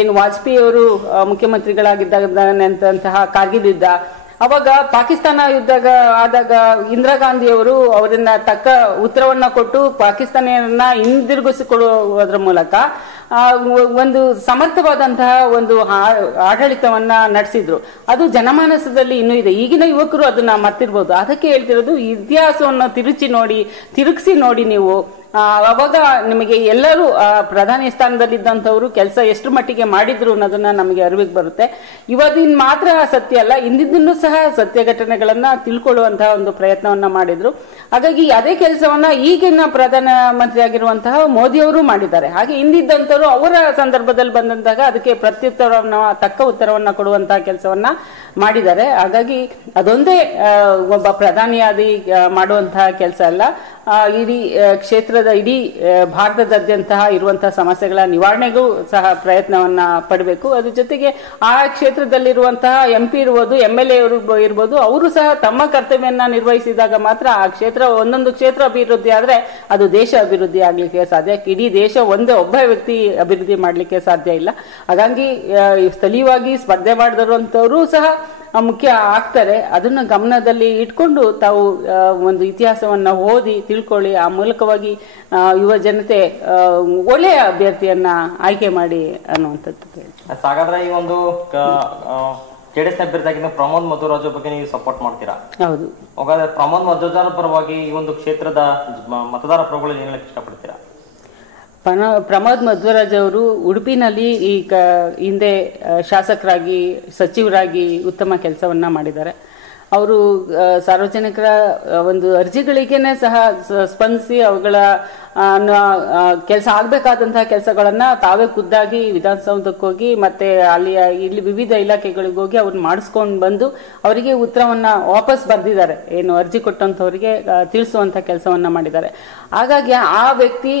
ಏನು ವಾಜಪೇಯಿ ಅವರು ಮುಖ್ಯಮಂತ್ರಿಗಳಾಗಿದ್ದಂತಹ ಕಾರ್ಗಿಲ್ ಯುದ್ಧ, ಅವಾಗ ಪಾಕಿಸ್ತಾನ ಯುದ್ಧ ಆದಾಗ ಇಂದಿರಾ ಗಾಂಧಿ ಅವರು ಅವರನ್ನ ತಕ್ಕ ಉತ್ತರವನ್ನ ಕೊಟ್ಟು ಪಾಕಿಸ್ತಾನಿಯನ್ನ ಹಿಂದಿರುಗಿಸಿಕೊಡುವುದರ ಮೂಲಕ ಒಂದು ಸಮರ್ಥವಾದಂತಹ ಒಂದು ಆಡಳಿತವನ್ನ ನಡೆಸಿದ್ರು. ಅದು ಜನಮಾನಸದಲ್ಲಿ ಇನ್ನೂ ಇದೆ. ಈಗಿನ ಯುವಕರು ಅದನ್ನ ಮರ್ತಿರ್ಬೋದು. ಅದಕ್ಕೆ ಹೇಳ್ತಿರೋದು, ಇತಿಹಾಸವನ್ನು ತಿರುಗಿಸಿ ನೋಡಿ ನೀವು. ಅವಾಗ ನಿಮಗೆ ಎಲ್ಲರೂ ಪ್ರಧಾನಿ ಸ್ಥಾನದಲ್ಲಿದ್ದಂಥವ್ರು ಕೆಲಸ ಎಷ್ಟು ಮಟ್ಟಿಗೆ ಮಾಡಿದ್ರು ಅನ್ನೋದನ್ನ ನಮಗೆ ಅರಿವಿಗೆ ಬರುತ್ತೆ. ಇವತ್ತಿನ ಮಾತ್ರ ಸತ್ಯ ಅಲ್ಲ, ಹಿಂದಿದ್ದನ್ನು ಸಹ ಸತ್ಯ ಘಟನೆಗಳನ್ನ ತಿಳ್ಕೊಳ್ಳುವಂತಹ ಒಂದು ಪ್ರಯತ್ನವನ್ನ ಮಾಡಿದ್ರು. ಹಾಗಾಗಿ ಅದೇ ಕೆಲಸವನ್ನ ಈಗಿನ ಪ್ರಧಾನ ಮಂತ್ರಿ ಆಗಿರುವಂತಹ ಮೋದಿಯವರು ಮಾಡಿದ್ದಾರೆ. ಹಾಗೆ ಹಿಂದಿದ್ದಂಥವ್ರು ಅವರ ಸಂದರ್ಭದಲ್ಲಿ ಬಂದಂತಾಗ ಅದಕ್ಕೆ ಪ್ರತ್ಯುತ್ತರವನ್ನ, ತಕ್ಕ ಉತ್ತರವನ್ನ ಕೊಡುವಂತಹ ಕೆಲಸವನ್ನ ಮಾಡಿದ್ದಾರೆ. ಹಾಗಾಗಿ ಅದೊಂದೇ ಒಬ್ಬ ಪ್ರಧಾನಿಯಾಗಿ ಮಾಡುವಂತಹ ಕೆಲಸ ಅಲ್ಲ, ಇಡೀ ಕ್ಷೇತ್ರದ, ಇಡೀ ಭಾರತದಾದ್ಯಂತ ಇರುವಂತಹ ಸಮಸ್ಯೆಗಳ ನಿವಾರಣೆಗೂ ಸಹ ಪ್ರಯತ್ನವನ್ನ ಪಡಬೇಕು. ಅದ್ರ ಜೊತೆಗೆ ಆ ಕ್ಷೇತ್ರದಲ್ಲಿರುವಂತಹ MP ಇರ್ಬೋದು, MLA ಇರ್ಬೋದು, ಅವರು ಸಹ ತಮ್ಮ ಕರ್ತವ್ಯವನ್ನ ನಿರ್ವಹಿಸಿದಾಗ ಮಾತ್ರ ಆ ಕ್ಷೇತ್ರ, ಒಂದೊಂದು ಕ್ಷೇತ್ರ ಅಭಿವೃದ್ಧಿ ಆದ್ರೆ ಅದು ದೇಶ ಅಭಿವೃದ್ಧಿ ಆಗ್ಲಿಕ್ಕೆ ಸಾಧ್ಯ. ಇಡೀ ದೇಶ ಒಬ್ಬ ವ್ಯಕ್ತಿ ಅಭಿವೃದ್ಧಿ ಮಾಡ್ಲಿಕ್ಕೆ ಸಾಧ್ಯ ಇಲ್ಲ. ಹಾಗಾಗಿ ಸ್ಥಳೀಯವಾಗಿ ಸ್ಪರ್ಧೆ ಮಾಡಿರುವಂತವರು ಸಹ ಮುಖ್ಯ ಆಗ್ತಾರೆ. ಅದನ್ನ ಗಮನದಲ್ಲಿ ಇಟ್ಕೊಂಡು ತಾವು ಒಂದು ಇತಿಹಾಸವನ್ನ ಓದಿ ತಿಳ್ಕೊಳ್ಳಿ. ಆ ಮೂಲಕವಾಗಿ ಯುವ ಜನತೆ ಒಳ್ಳೆಯ ಅಭ್ಯರ್ಥಿಯನ್ನ ಆಯ್ಕೆ ಮಾಡಿ ಅನ್ನುವಂಥದ್ದು. ಹಾಗಾದ್ರೆ ಈ ಒಂದು ಜೆಡಿಎಸ್ ಅಭ್ಯರ್ಥಿಯಾಗಿದ್ದ ಪ್ರಮೋದ್ ಮಧ್ವರಾಜ್ ಬಗ್ಗೆ ನೀವು ಸಪೋರ್ಟ್ ಮಾಡ್ತೀರಾ? ಹೌದು. ಹಾಗಾದ್ರೆ ಪ್ರಮೋದ್ ಮಧ್ವರಾಜ್ ಪರವಾಗಿ ಈ ಒಂದು ಕ್ಷೇತ್ರದ ಮತದಾರ ಪ್ರಭುಗಳು ಏನ್ ಹೇಳಕ್ ಇಷ್ಟಪಡ್ತೀರಾ? ಪ್ರಮೋದ್ ಮಧ್ವರಾಜ್ ಅವರು ಉಡುಪಿನಲ್ಲಿ ಈ ಹಿಂದೆ ಶಾಸಕರಾಗಿ, ಸಚಿವರಾಗಿ ಉತ್ತಮ ಕೆಲಸವನ್ನ ಮಾಡಿದ್ದಾರೆ. ಅವರು ಸಾರ್ವಜನಿಕರ ಒಂದು ಅರ್ಜಿಗಳಿಗೇನೆ ಸಹ ಸ್ಪಂದಿಸಿ ಅವುಗಳ ಕೆಲಸ ಆಗ್ಬೇಕಾದಂತಹ ಕೆಲಸಗಳನ್ನ ತಾವೇ ಖುದ್ದಾಗಿ ವಿಧಾನಸೌಧಕ್ಕೆ ಹೋಗಿ ಮತ್ತೆ ಇಲ್ಲಿ ವಿವಿಧ ಇಲಾಖೆಗಳಿಗೆ ಹೋಗಿ ಅವ್ರನ್ನ ಮಾಡಿಸ್ಕೊಂಡು ಬಂದು ಅವರಿಗೆ ಉತ್ತರವನ್ನ ವಾಪಸ್ ಬರ್ದಿದ್ದಾರೆ, ಏನು ಅರ್ಜಿ ಕೊಟ್ಟಂತವರಿಗೆ ತಿಳಿಸುವಂತ ಕೆಲಸವನ್ನ ಮಾಡಿದ್ದಾರೆ. ಹಾಗಾಗಿ ಆ ವ್ಯಕ್ತಿ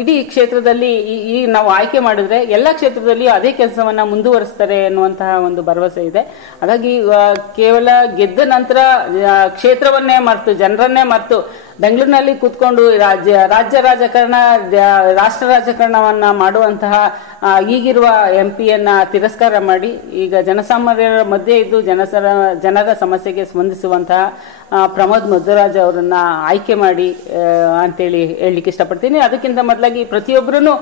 ಇಡೀ ಕ್ಷೇತ್ರದಲ್ಲಿ ಈ ನಾವು ಆಯ್ಕೆ ಮಾಡಿದ್ರೆ ಎಲ್ಲ ಕ್ಷೇತ್ರದಲ್ಲಿ ಅದೇ ಕೆಲಸವನ್ನ ಮುಂದುವರಿಸ್ತಾರೆ ಎನ್ನುವಂತಹ ಒಂದು ಭರವಸೆ ಇದೆ. ಹಾಗಾಗಿ ಕೇವಲ ಗೆದ್ದ ನಂತರ ಕ್ಷೇತ್ರವನ್ನೇ ಮರೆತು ಜನರನ್ನೇ ಮರೆತು ಬೆಂಗಳೂರಿನಲ್ಲಿ ಕೂತ್ಕೊಂಡು ರಾಜ್ಯ ರಾಜಕಾರಣ ರಾಷ್ಟ್ರ ರಾಜಕಾರಣವನ್ನ ಮಾಡುವಂತಹ ಈಗಿರುವ ಎಂಪಿಯನ್ನ ತಿರಸ್ಕಾರ ಮಾಡಿ ಈಗ ಜನಸಾಮಾನ್ಯರ ಮಧ್ಯೆ ಇದ್ದು ಜನರ ಸಮಸ್ಯೆಗೆ ಸ್ಪಂದಿಸುವಂತಹ ಪ್ರಮೋದ್ ಮಧ್ವರಾಜ್ ಅವರನ್ನ ಆಯ್ಕೆ ಮಾಡಿ ಅಂತೇಳಿ ಹೇಳಲಿಕ್ಕೆ ಇಷ್ಟಪಡ್ತೀನಿ. ಅದಕ್ಕಿಂತ ಮೊದಲಾಗಿ ಪ್ರತಿಯೊಬ್ಬರೂ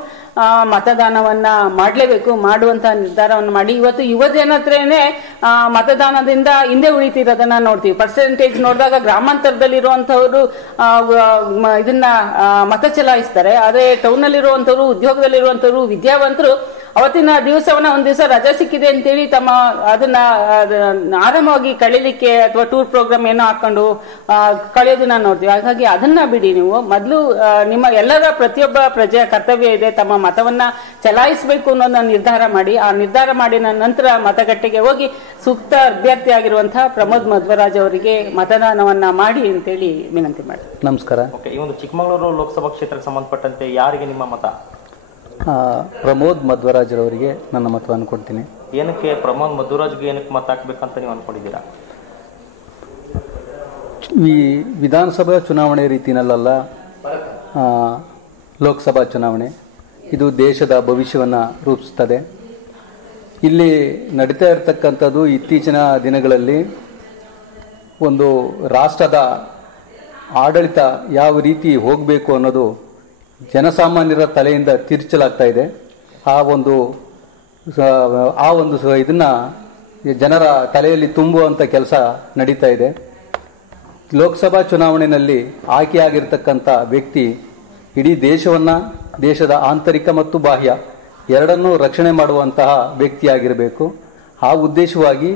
ಮತದಾನವನ್ನ ಮಾಡಲೇಬೇಕು, ಮಾಡುವಂತಹ ನಿರ್ಧಾರವನ್ನು ಮಾಡಿ. ಇವತ್ತು ಯುವ ಜನತ್ರನೇ ಮತದಾನದಿಂದ ಹಿಂದೆ ಉಳಿತಿರೋದನ್ನ ನೋಡ್ತೀವಿ. ಪರ್ಸೆಂಟೇಜ್ ನೋಡಿದಾಗ ಗ್ರಾಮಾಂತರದಲ್ಲಿರುವಂತವರು ಇದನ್ನ ಮತ ಚಲಾಯಿಸ್ತಾರೆ, ಆದ್ರೆ ಟೌನ್ ನಲ್ಲಿರುವಂತವ್ರು, ಉದ್ಯೋಗದಲ್ಲಿರುವಂತವ್ರು, ವಿದ್ಯಾವಂತರು ಅವತ್ತಿನ ದಿವಸವನ್ನ ಒಂದ್ ದಿವಸ ರಜಾ ಸಿಕ್ಕಿದೆ ಅಂತೇಳಿ ಅದನ್ನ ಆರಾಮವಾಗಿ ಕಳೀಲಿಕ್ಕೆ ಅಥವಾ ಟೂರ್ ಪ್ರೋಗ್ರಾಮ್ ಏನೋ ಹಾಕೊಂಡು ಕಳೆಯೋದನ್ನ ನೋಡ್ತೀವಿ. ಹಾಗಾಗಿ ಅದನ್ನ ಬಿಡಿ, ನೀವು ಮೊದಲು ನಿಮ್ಮ ಎಲ್ಲರ ಪ್ರತಿಯೊಬ್ಬ ಪ್ರಜೆಯ ಕರ್ತವ್ಯ ಇದೆ, ತಮ್ಮ ಮತವನ್ನ ಚಲಾಯಿಸಬೇಕು ಅನ್ನೋದನ್ನ ನಿರ್ಧಾರ ಮಾಡಿ. ಆ ನಿರ್ಧಾರ ಮಾಡಿದ ನಂತರ ಮತಗಟ್ಟೆಗೆ ಹೋಗಿ ಸೂಕ್ತ ಅಭ್ಯರ್ಥಿ ಆಗಿರುವಂತಹ ಪ್ರಮೋದ್ ಮಧ್ವರಾಜ್ ಅವರಿಗೆ ಮತದಾನವನ್ನ ಮಾಡಿ ಅಂತೇಳಿ ವಿನಂತಿ ಮಾಡಿ. ನಮಸ್ಕಾರ. ಈ ಒಂದು ಚಿಕ್ಕಮಗಳೂರು ಲೋಕಸಭಾ ಕ್ಷೇತ್ರಕ್ಕೆ ಸಂಬಂಧಪಟ್ಟಂತೆ ಯಾರಿಗೆ ನಿಮ್ಮ ಮತ? ಪ್ರಮೋದ್ ಮಧ್ವರಾಜ್ ಅವರಿಗೆ ನನ್ನ ಮತವನ್ನು ಕೊಡ್ತೀನಿ. ಏನಕ್ಕೆ ಪ್ರಮೋದ್ ಮಧ್ವರಾಜ್ಗೆ ಏನಕ್ಕೆ ಮತ ಹಾಕ್ಬೇಕಂತ ನೀವು ಅನ್ಕೊಂಡಿದ್ದೀರಾ? ಈ ವಿಧಾನಸಭಾ ಚುನಾವಣೆ ರೀತಿಯಲ್ಲ, ಲೋಕಸಭಾ ಚುನಾವಣೆ ಇದು ದೇಶದ ಭವಿಷ್ಯವನ್ನು ರೂಪಿಸುತ್ತದೆ. ಇಲ್ಲಿ ನಡೀತಾ ಇರತಕ್ಕಂಥದ್ದು ಇತ್ತೀಚಿನ ದಿನಗಳಲ್ಲಿ ಒಂದು ರಾಷ್ಟ್ರದ ಆಡಳಿತ ಯಾವ ರೀತಿ ಹೋಗಬೇಕು ಅನ್ನೋದು ಜನಸಾಮಾನ್ಯರ ತಲೆಯಿಂದ ತಿರುಚಲಾಗ್ತಾ ಇದೆ. ಆ ಒಂದು ಇದನ್ನ ಜನರ ತಲೆಯಲ್ಲಿ ತುಂಬುವಂಥ ಕೆಲಸ ನಡೀತಾ ಇದೆ. ಲೋಕಸಭಾ ಚುನಾವಣೆಯಲ್ಲಿ ಆಯ್ಕೆಯಾಗಿರ್ತಕ್ಕಂಥ ವ್ಯಕ್ತಿ ಇಡೀ ದೇಶದ ಆಂತರಿಕ ಮತ್ತು ಬಾಹ್ಯ ಎರಡನ್ನೂ ರಕ್ಷಣೆ ಮಾಡುವಂತಹ ವ್ಯಕ್ತಿಯಾಗಿರಬೇಕು. ಆ ಉದ್ದೇಶವಾಗಿ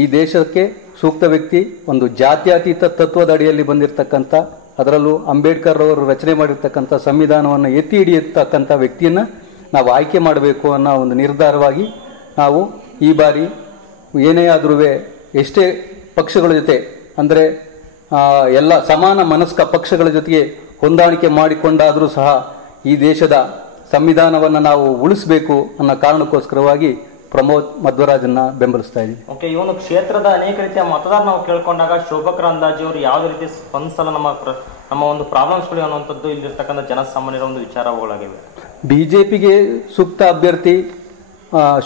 ಈ ದೇಶಕ್ಕೆ ಸೂಕ್ತ ವ್ಯಕ್ತಿ, ಒಂದು ಜಾತ್ಯತೀತ ತತ್ವದ ಅಡಿಯಲ್ಲಿ ಬಂದಿರತಕ್ಕಂಥ, ಅದರಲ್ಲೂ ಅಂಬೇಡ್ಕರ್ ಅವರು ರಚನೆ ಮಾಡಿರ್ತಕ್ಕಂಥ ಸಂವಿಧಾನವನ್ನು ಎತ್ತಿ ಹಿಡಿಯತಕ್ಕಂಥ ವ್ಯಕ್ತಿಯನ್ನ ನಾವು ಆಯ್ಕೆ ಮಾಡಬೇಕು ಅನ್ನೋ ಒಂದು ನಿರ್ಧಾರವಾಗಿ ನಾವು ಈ ಬಾರಿ ಏನೇ ಆದ್ರೂ ಎಷ್ಟೇ ಪಕ್ಷಗಳ ಜೊತೆ ಅಂದರೆ ಎಲ್ಲ ಸಮಾನ ಮನಸ್ಕ ಪಕ್ಷಗಳ ಜೊತೆಗೆ ಹೊಂದಾಣಿಕೆ ಮಾಡಿಕೊಂಡಾದರೂ ಸಹ ಈ ದೇಶದ ಸಂವಿಧಾನವನ್ನು ನಾವು ಉಳಿಸಬೇಕು ಅನ್ನೋ ಕಾರಣಕ್ಕೋಸ್ಕರವಾಗಿ ಪ್ರಮೋದ್ ಮಧ್ವರಾಜನ್ನ ಬೆಂಬಲಿಸ್ತಾ ಇದ್ದೀವಿ. ಓಕೆ, ಈ ಒಂದು ಕ್ಷೇತ್ರದ ಅನೇಕ ರೀತಿಯ ಮತದಾರ ನಾವು ಕೇಳ್ಕೊಂಡಾಗ ಶೋಭಾ ಕರಂದ್ಲಾಜೆ ಅವರು ಯಾವುದೇ ರೀತಿ ಸ್ಪಂದಿಸಲ್ಲ, ನಮ್ಮ ಒಂದು ಪ್ರಾಬ್ಲಮ್ಸ್ಗಳು ಅನ್ನುವಂಥದ್ದು ಇಲ್ಲಿರ್ತಕ್ಕಂಥ ಜನಸಾಮಾನ್ಯರ ಒಂದು ವಿಚಾರಗಳಾಗಿವೆ. ಬಿಜೆಪಿಗೆ ಸೂಕ್ತ ಅಭ್ಯರ್ಥಿ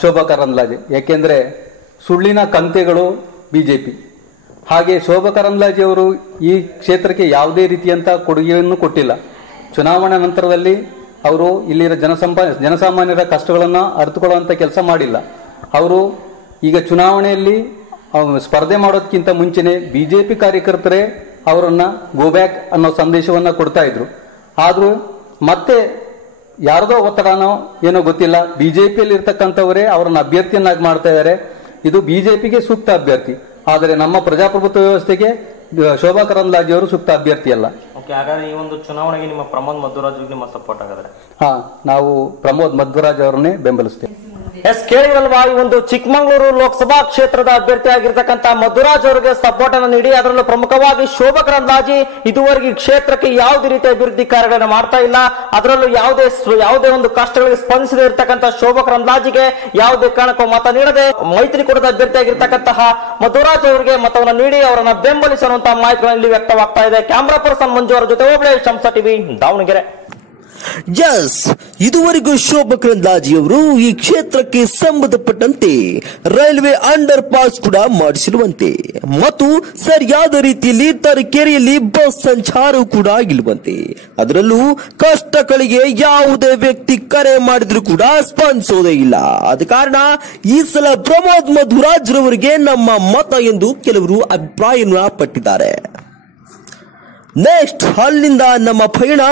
ಶೋಭಾ ಕರಂದ್ಲಾಜೆ, ಯಾಕೆಂದ್ರೆ ಸುಳ್ಳಿನ ಕಂತೆಗಳು ಬಿಜೆಪಿ. ಹಾಗೆ ಶೋಭಾ ಕರಂದ್ಲಾಜೆ ಅವರು ಈ ಕ್ಷೇತ್ರಕ್ಕೆ ಯಾವುದೇ ರೀತಿಯಂತ ಕೊಡುಗೆಯನ್ನು ಕೊಟ್ಟಿಲ್ಲ. ಚುನಾವಣಾ ನಂತರದಲ್ಲಿ ಅವರು ಇಲ್ಲಿನ ಜನಸಾಮಾನ್ಯರ ಕಷ್ಟಗಳನ್ನು ಅರಿತುಕೊಳ್ಳುವಂತ ಕೆಲಸ ಮಾಡಿಲ್ಲ. ಅವರು ಈಗ ಚುನಾವಣೆಯಲ್ಲಿ ಸ್ಪರ್ಧೆ ಮಾಡೋದಕ್ಕಿಂತ ಮುಂಚೆನೆ ಬಿಜೆಪಿ ಕಾರ್ಯಕರ್ತರೇ ಅವರನ್ನ ಗೋ ಬ್ಯಾಕ್ ಅನ್ನೋ ಸಂದೇಶವನ್ನ ಕೊಡ್ತಾ ಇದ್ರು. ಆದ್ರೂ ಮತ್ತೆ ಯಾರದೋ ಒತ್ತಡನೋ ಏನೋ ಗೊತ್ತಿಲ್ಲ, ಬಿಜೆಪಿಯಲ್ಲಿ ಇರ್ತಕ್ಕಂಥವರೇ ಅವರನ್ನ ಅಭ್ಯರ್ಥಿಯನ್ನಾಗಿ ಮಾಡ್ತಾ ಇದ್ದಾರೆ. ಇದು ಬಿಜೆಪಿಗೆ ಸೂಕ್ತ ಅಭ್ಯರ್ಥಿ, ಆದರೆ ನಮ್ಮ ಪ್ರಜಾಪ್ರಭುತ್ವ ವ್ಯವಸ್ಥೆಗೆ ಶೋಭಾ ಕರಂದ್ಲಾಜೆ ಅವರು ಸೂಕ್ತ ಅಭ್ಯರ್ಥಿ ಅಲ್ಲ. ಹಾಗಾದ್ರೆ ಈ ಒಂದು ಚುನಾವಣೆಗೆ ನಿಮ್ಮ ಪ್ರಮೋದ್ ಮಧ್ವರಾಜ್ ನಿಮ್ಮ ಸಪೋರ್ಟ್ ಆಗಿದ್ರೆ? ನಾವು ಪ್ರಮೋದ್ ಮಧ್ವರಾಜ್ ಅವರನ್ನೇ ಬೆಂಬಲಿಸ್ತೇವೆ. ಕೇಳಿರಲ್ವಾ, ಈ ಒಂದು ಚಿಕ್ಕಮಗಳೂರು ಲೋಕಸಭಾ ಕ್ಷೇತ್ರದ ಅಭ್ಯರ್ಥಿ ಆಗಿರ್ತಕ್ಕಂಥ ಮಧ್ವರಾಜ್ ಅವರಿಗೆ ಸಪೋರ್ಟ್ ಅನ್ನು ನೀಡಿ, ಅದರಲ್ಲೂ ಪ್ರಮುಖವಾಗಿ ಶೋಭಾ ಕರಂದ್ಲಾಜೆ ಇದುವರೆಗೆ ಕ್ಷೇತ್ರಕ್ಕೆ ಯಾವುದೇ ರೀತಿಯ ಅಭಿವೃದ್ಧಿ ಕಾರ್ಯಗಳನ್ನು ಮಾಡ್ತಾ ಇಲ್ಲ. ಅದರಲ್ಲೂ ಯಾವುದೇ ಒಂದು ಕಷ್ಟಗಳಿಗೆ ಸ್ಪಂದಿಸದೇ ಇರತಕ್ಕಂಥ ಶೋಭಾ ಕರಂದ್ಲಾಜೆಗೆ ಯಾವುದೇ ಕಾರಣಕ್ಕೂ ಮತ ನೀಡದೆ ಮೈತ್ರಿಕೂಟದ ಅಭ್ಯರ್ಥಿ ಆಗಿರ್ತಕ್ಕಂತಹ ಮಧ್ವರಾಜ್ ಅವರಿಗೆ ಮತವನ್ನು ನೀಡಿ ಅವರನ್ನ ಬೆಂಬಲಿಸುವಂತಹ ಮಾಹಿತಿಗಳಲ್ಲಿ ವ್ಯಕ್ತವಾಗ್ತಾ ಇದೆ. ಕ್ಯಾಮರಾ ಪರ್ಸನ್ ಮಂಜು ಅವರ ಜೊತೆ ಓಬಳೇಶ್, ಹಂಸ ಟಿವಿ, ದಾವಣಗೆರೆ. ಎಸ್, ಇದುವರೆಗೂ ಶೋಭಾ ಕರಂದ್ಲಾಜೆಯವರು ಈ ಕ್ಷೇತ್ರಕ್ಕೆ ಸಂಬಂಧಪಟ್ಟಂತೆ ರೈಲ್ವೆ ಅಂಡರ್ ಪಾಸ್ ಕೂಡ ಮಾಡಿಸಿರುವಂತೆ ಮತ್ತು ಸರಿಯಾದ ರೀತಿಯಲ್ಲಿ ತರೀಕೆರೆಯಲ್ಲಿ ಬಸ್ ಸಂಚಾರ ಕೂಡ ಇಲ್ಲವಂತೆ. ಅದರಲ್ಲೂ ಕಷ್ಟಗಳಿಗೆ ಯಾವುದೇ ವ್ಯಕ್ತಿ ಕರೆ ಮಾಡಿದ್ರು ಕೂಡ ಸ್ಪಂದಿಸೋದೇ ಇಲ್ಲ. ಆದ ಕಾರಣ ಈ ಸಲ ಪ್ರಮೋದ್ ಮಧ್ವರಾಜ್ ರವರಿಗೆ ನಮ್ಮ ಮತ ಎಂದು ಕೆಲವರು ಅಭಿಪ್ರಾಯ ಪಟ್ಟಿದ್ದಾರೆ. ನೆಕ್ಸ್ಟ್ ಅಲ್ಲಿಂದ ನಮ್ಮ ಪಯಣ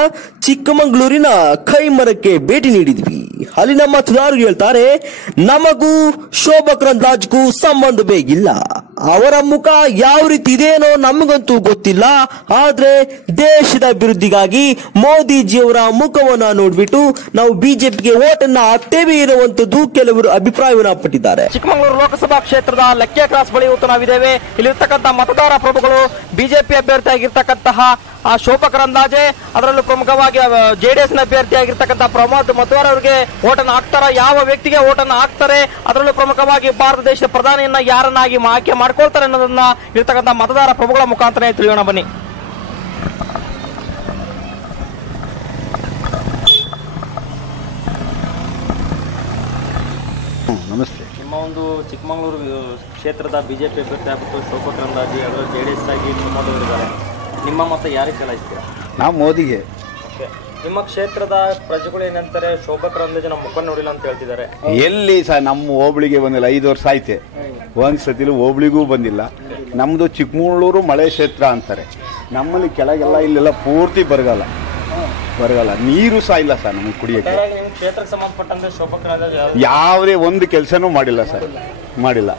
ಚಿಕ್ಕಮಗಳೂರಿನ ಕೈಮರಕ್ಕೆ ಭೇಟಿ ನೀಡಿದ್ವಿ. ಅಲ್ಲಿನ ಮತದಾರರು ಹೇಳ್ತಾರೆ, ನಮಗೂ ಶೋಭಾ ಕರಂದ್ಲಾಜೆಗೂ ಸಂಬಂಧವೇ ಇಲ್ಲ. ಅವರ ಮುಖ ಯಾವ ರೀತಿ ಇದೆಯೋ ನಮಗಂತೂ ಗೊತ್ತಿಲ್ಲ. ಆದ್ರೆ ದೇಶದ ಅಭಿವೃದ್ಧಿಗಾಗಿ ಮೋದಿಜಿಯವರ ಮುಖವನ್ನ ನೋಡ್ಬಿಟ್ಟು ನಾವು ಬಿಜೆಪಿಗೆ ಓಟನ್ನ ಹಾಕ್ತೇವೆ ಇರುವಂತದ್ದು ಕೆಲವರು ಅಭಿಪ್ರಾಯವನ್ನ ಪಟ್ಟಿದ್ದಾರೆ. ಚಿಕ್ಕಮಗಳೂರು ಲೋಕಸಭಾ ಕ್ಷೇತ್ರದ ಲೆಕ್ಕೆ ಕ್ರಾಸ್ ಬಳಿ ಇವತ್ತು ನಾವಿದ್ದೇವೆ. ಇಲ್ಲಿರ್ತಕ್ಕಂಥ ಮತದಾರ ಪ್ರಭುಗಳು ಬಿಜೆಪಿ ಅಭ್ಯರ್ಥಿ ಆಗಿರ್ತಕ್ಕಂತಹ ಶೋಭಾ ಕರಂದ್ಲಾಜೆ, ಅದರಲ್ಲೂ ಪ್ರಮುಖವಾಗಿ ಜೆಡಿಎಸ್ ನ ಅಭ್ಯರ್ಥಿ ಆಗಿರ್ತಕ್ಕಂಥ ಪ್ರಮೋದ್ ಮಧ್ವರ್ ಅವರಿಗೆ ಓಟನ್ನು ಹಾಕ್ತಾರ, ಯಾವ ವ್ಯಕ್ತಿಗೆ ಓಟನ್ನು ಹಾಕ್ತಾರೆ, ಅದರಲ್ಲೂ ಪ್ರಮುಖವಾಗಿ ಭಾರತ ದೇಶದ ಪ್ರಧಾನಿಯನ್ನ ಯಾರನ್ನಾಗಿ ಆಯ್ಕೆ ಮಾಡ್ಕೊಳ್ತಾರೆ ಅನ್ನೋದನ್ನ ಇರ್ತಕ್ಕಂಥ ಮತದಾರ ಪ್ರಭುಗಳ ಮುಖಾಂತರ ತಿಳಿಯೋಣ ಬನ್ನಿ. ನಮಸ್ತೆ. ನಿಮ್ಮ ಒಂದು ಚಿಕ್ಕಮಗಳೂರು ಕ್ಷೇತ್ರದ ಬಿಜೆಪಿ ಅಭ್ಯರ್ಥಿ ಆಗ್ಬಿಟ್ಟು ಶೋಭಾ ಕರಂದ್ಲಾಜೆ, ಅದರ ಜೆಡಿಎಸ್ ಆಗಿ ಪ್ರಮೋದ್ ಅವರಿದ್ದಾರೆ. ನಿಮ್ಮ ಮತ ಯಾರಿಗೆ ಚಲಾಯಿಸ್ತೀರಾ? ನಾವು ಮೋದಿಗೆ. ನಿಮ್ಮ ಕ್ಷೇತ್ರದ ಪ್ರಜೆಗಳು ಏನಂತಾರೆ, ಶೋಭಾ ಕರಂದ್ಲಾಜೆ ನಮ್ಮ ಮುಖ ನೋಡಿಲ್ಲ ಅಂತ ಹೇಳ್ತಿದ್ದಾರೆ. ಎಲ್ಲಿ ಸಹ ನಮ್ಮ ಹೋಬಳಿಗೆ ಬಂದಿಲ್ಲ, 5 ವರ್ಷ ಆಯ್ತೆ, ಒಂದ್ಸತಿಲು ಹೋಬಳಿಗೂ ಬಂದಿಲ್ಲ. ನಮ್ದು ಚಿಕ್ಕಮಗಳೂರು ಮಳೆ ಕ್ಷೇತ್ರ ಅಂತಾರೆ. ನಮ್ಮಲ್ಲಿ ಕೆಳಗೆಲ್ಲ ಇಲ್ಲೆಲ್ಲ ಪೂರ್ತಿ ಬರಗಾಲ, ನೀರು ಸಹ ಇಲ್ಲ ಸರ್ ನಮಗೆ ಕುಡಿಯಕ್ಕೆ. ನಿಮ್ಮ ಕ್ಷೇತ್ರಕ್ಕೆ ಸಂಬಂಧಪಟ್ಟಂತೆ ಶೋಭಾ ಕರಂದ್ಲಾಜೆ ಯಾವುದೇ ಒಂದು ಕೆಲಸನೂ ಮಾಡಿಲ್ಲ ಸರ್, ಮಾಡಿಲ್ಲ.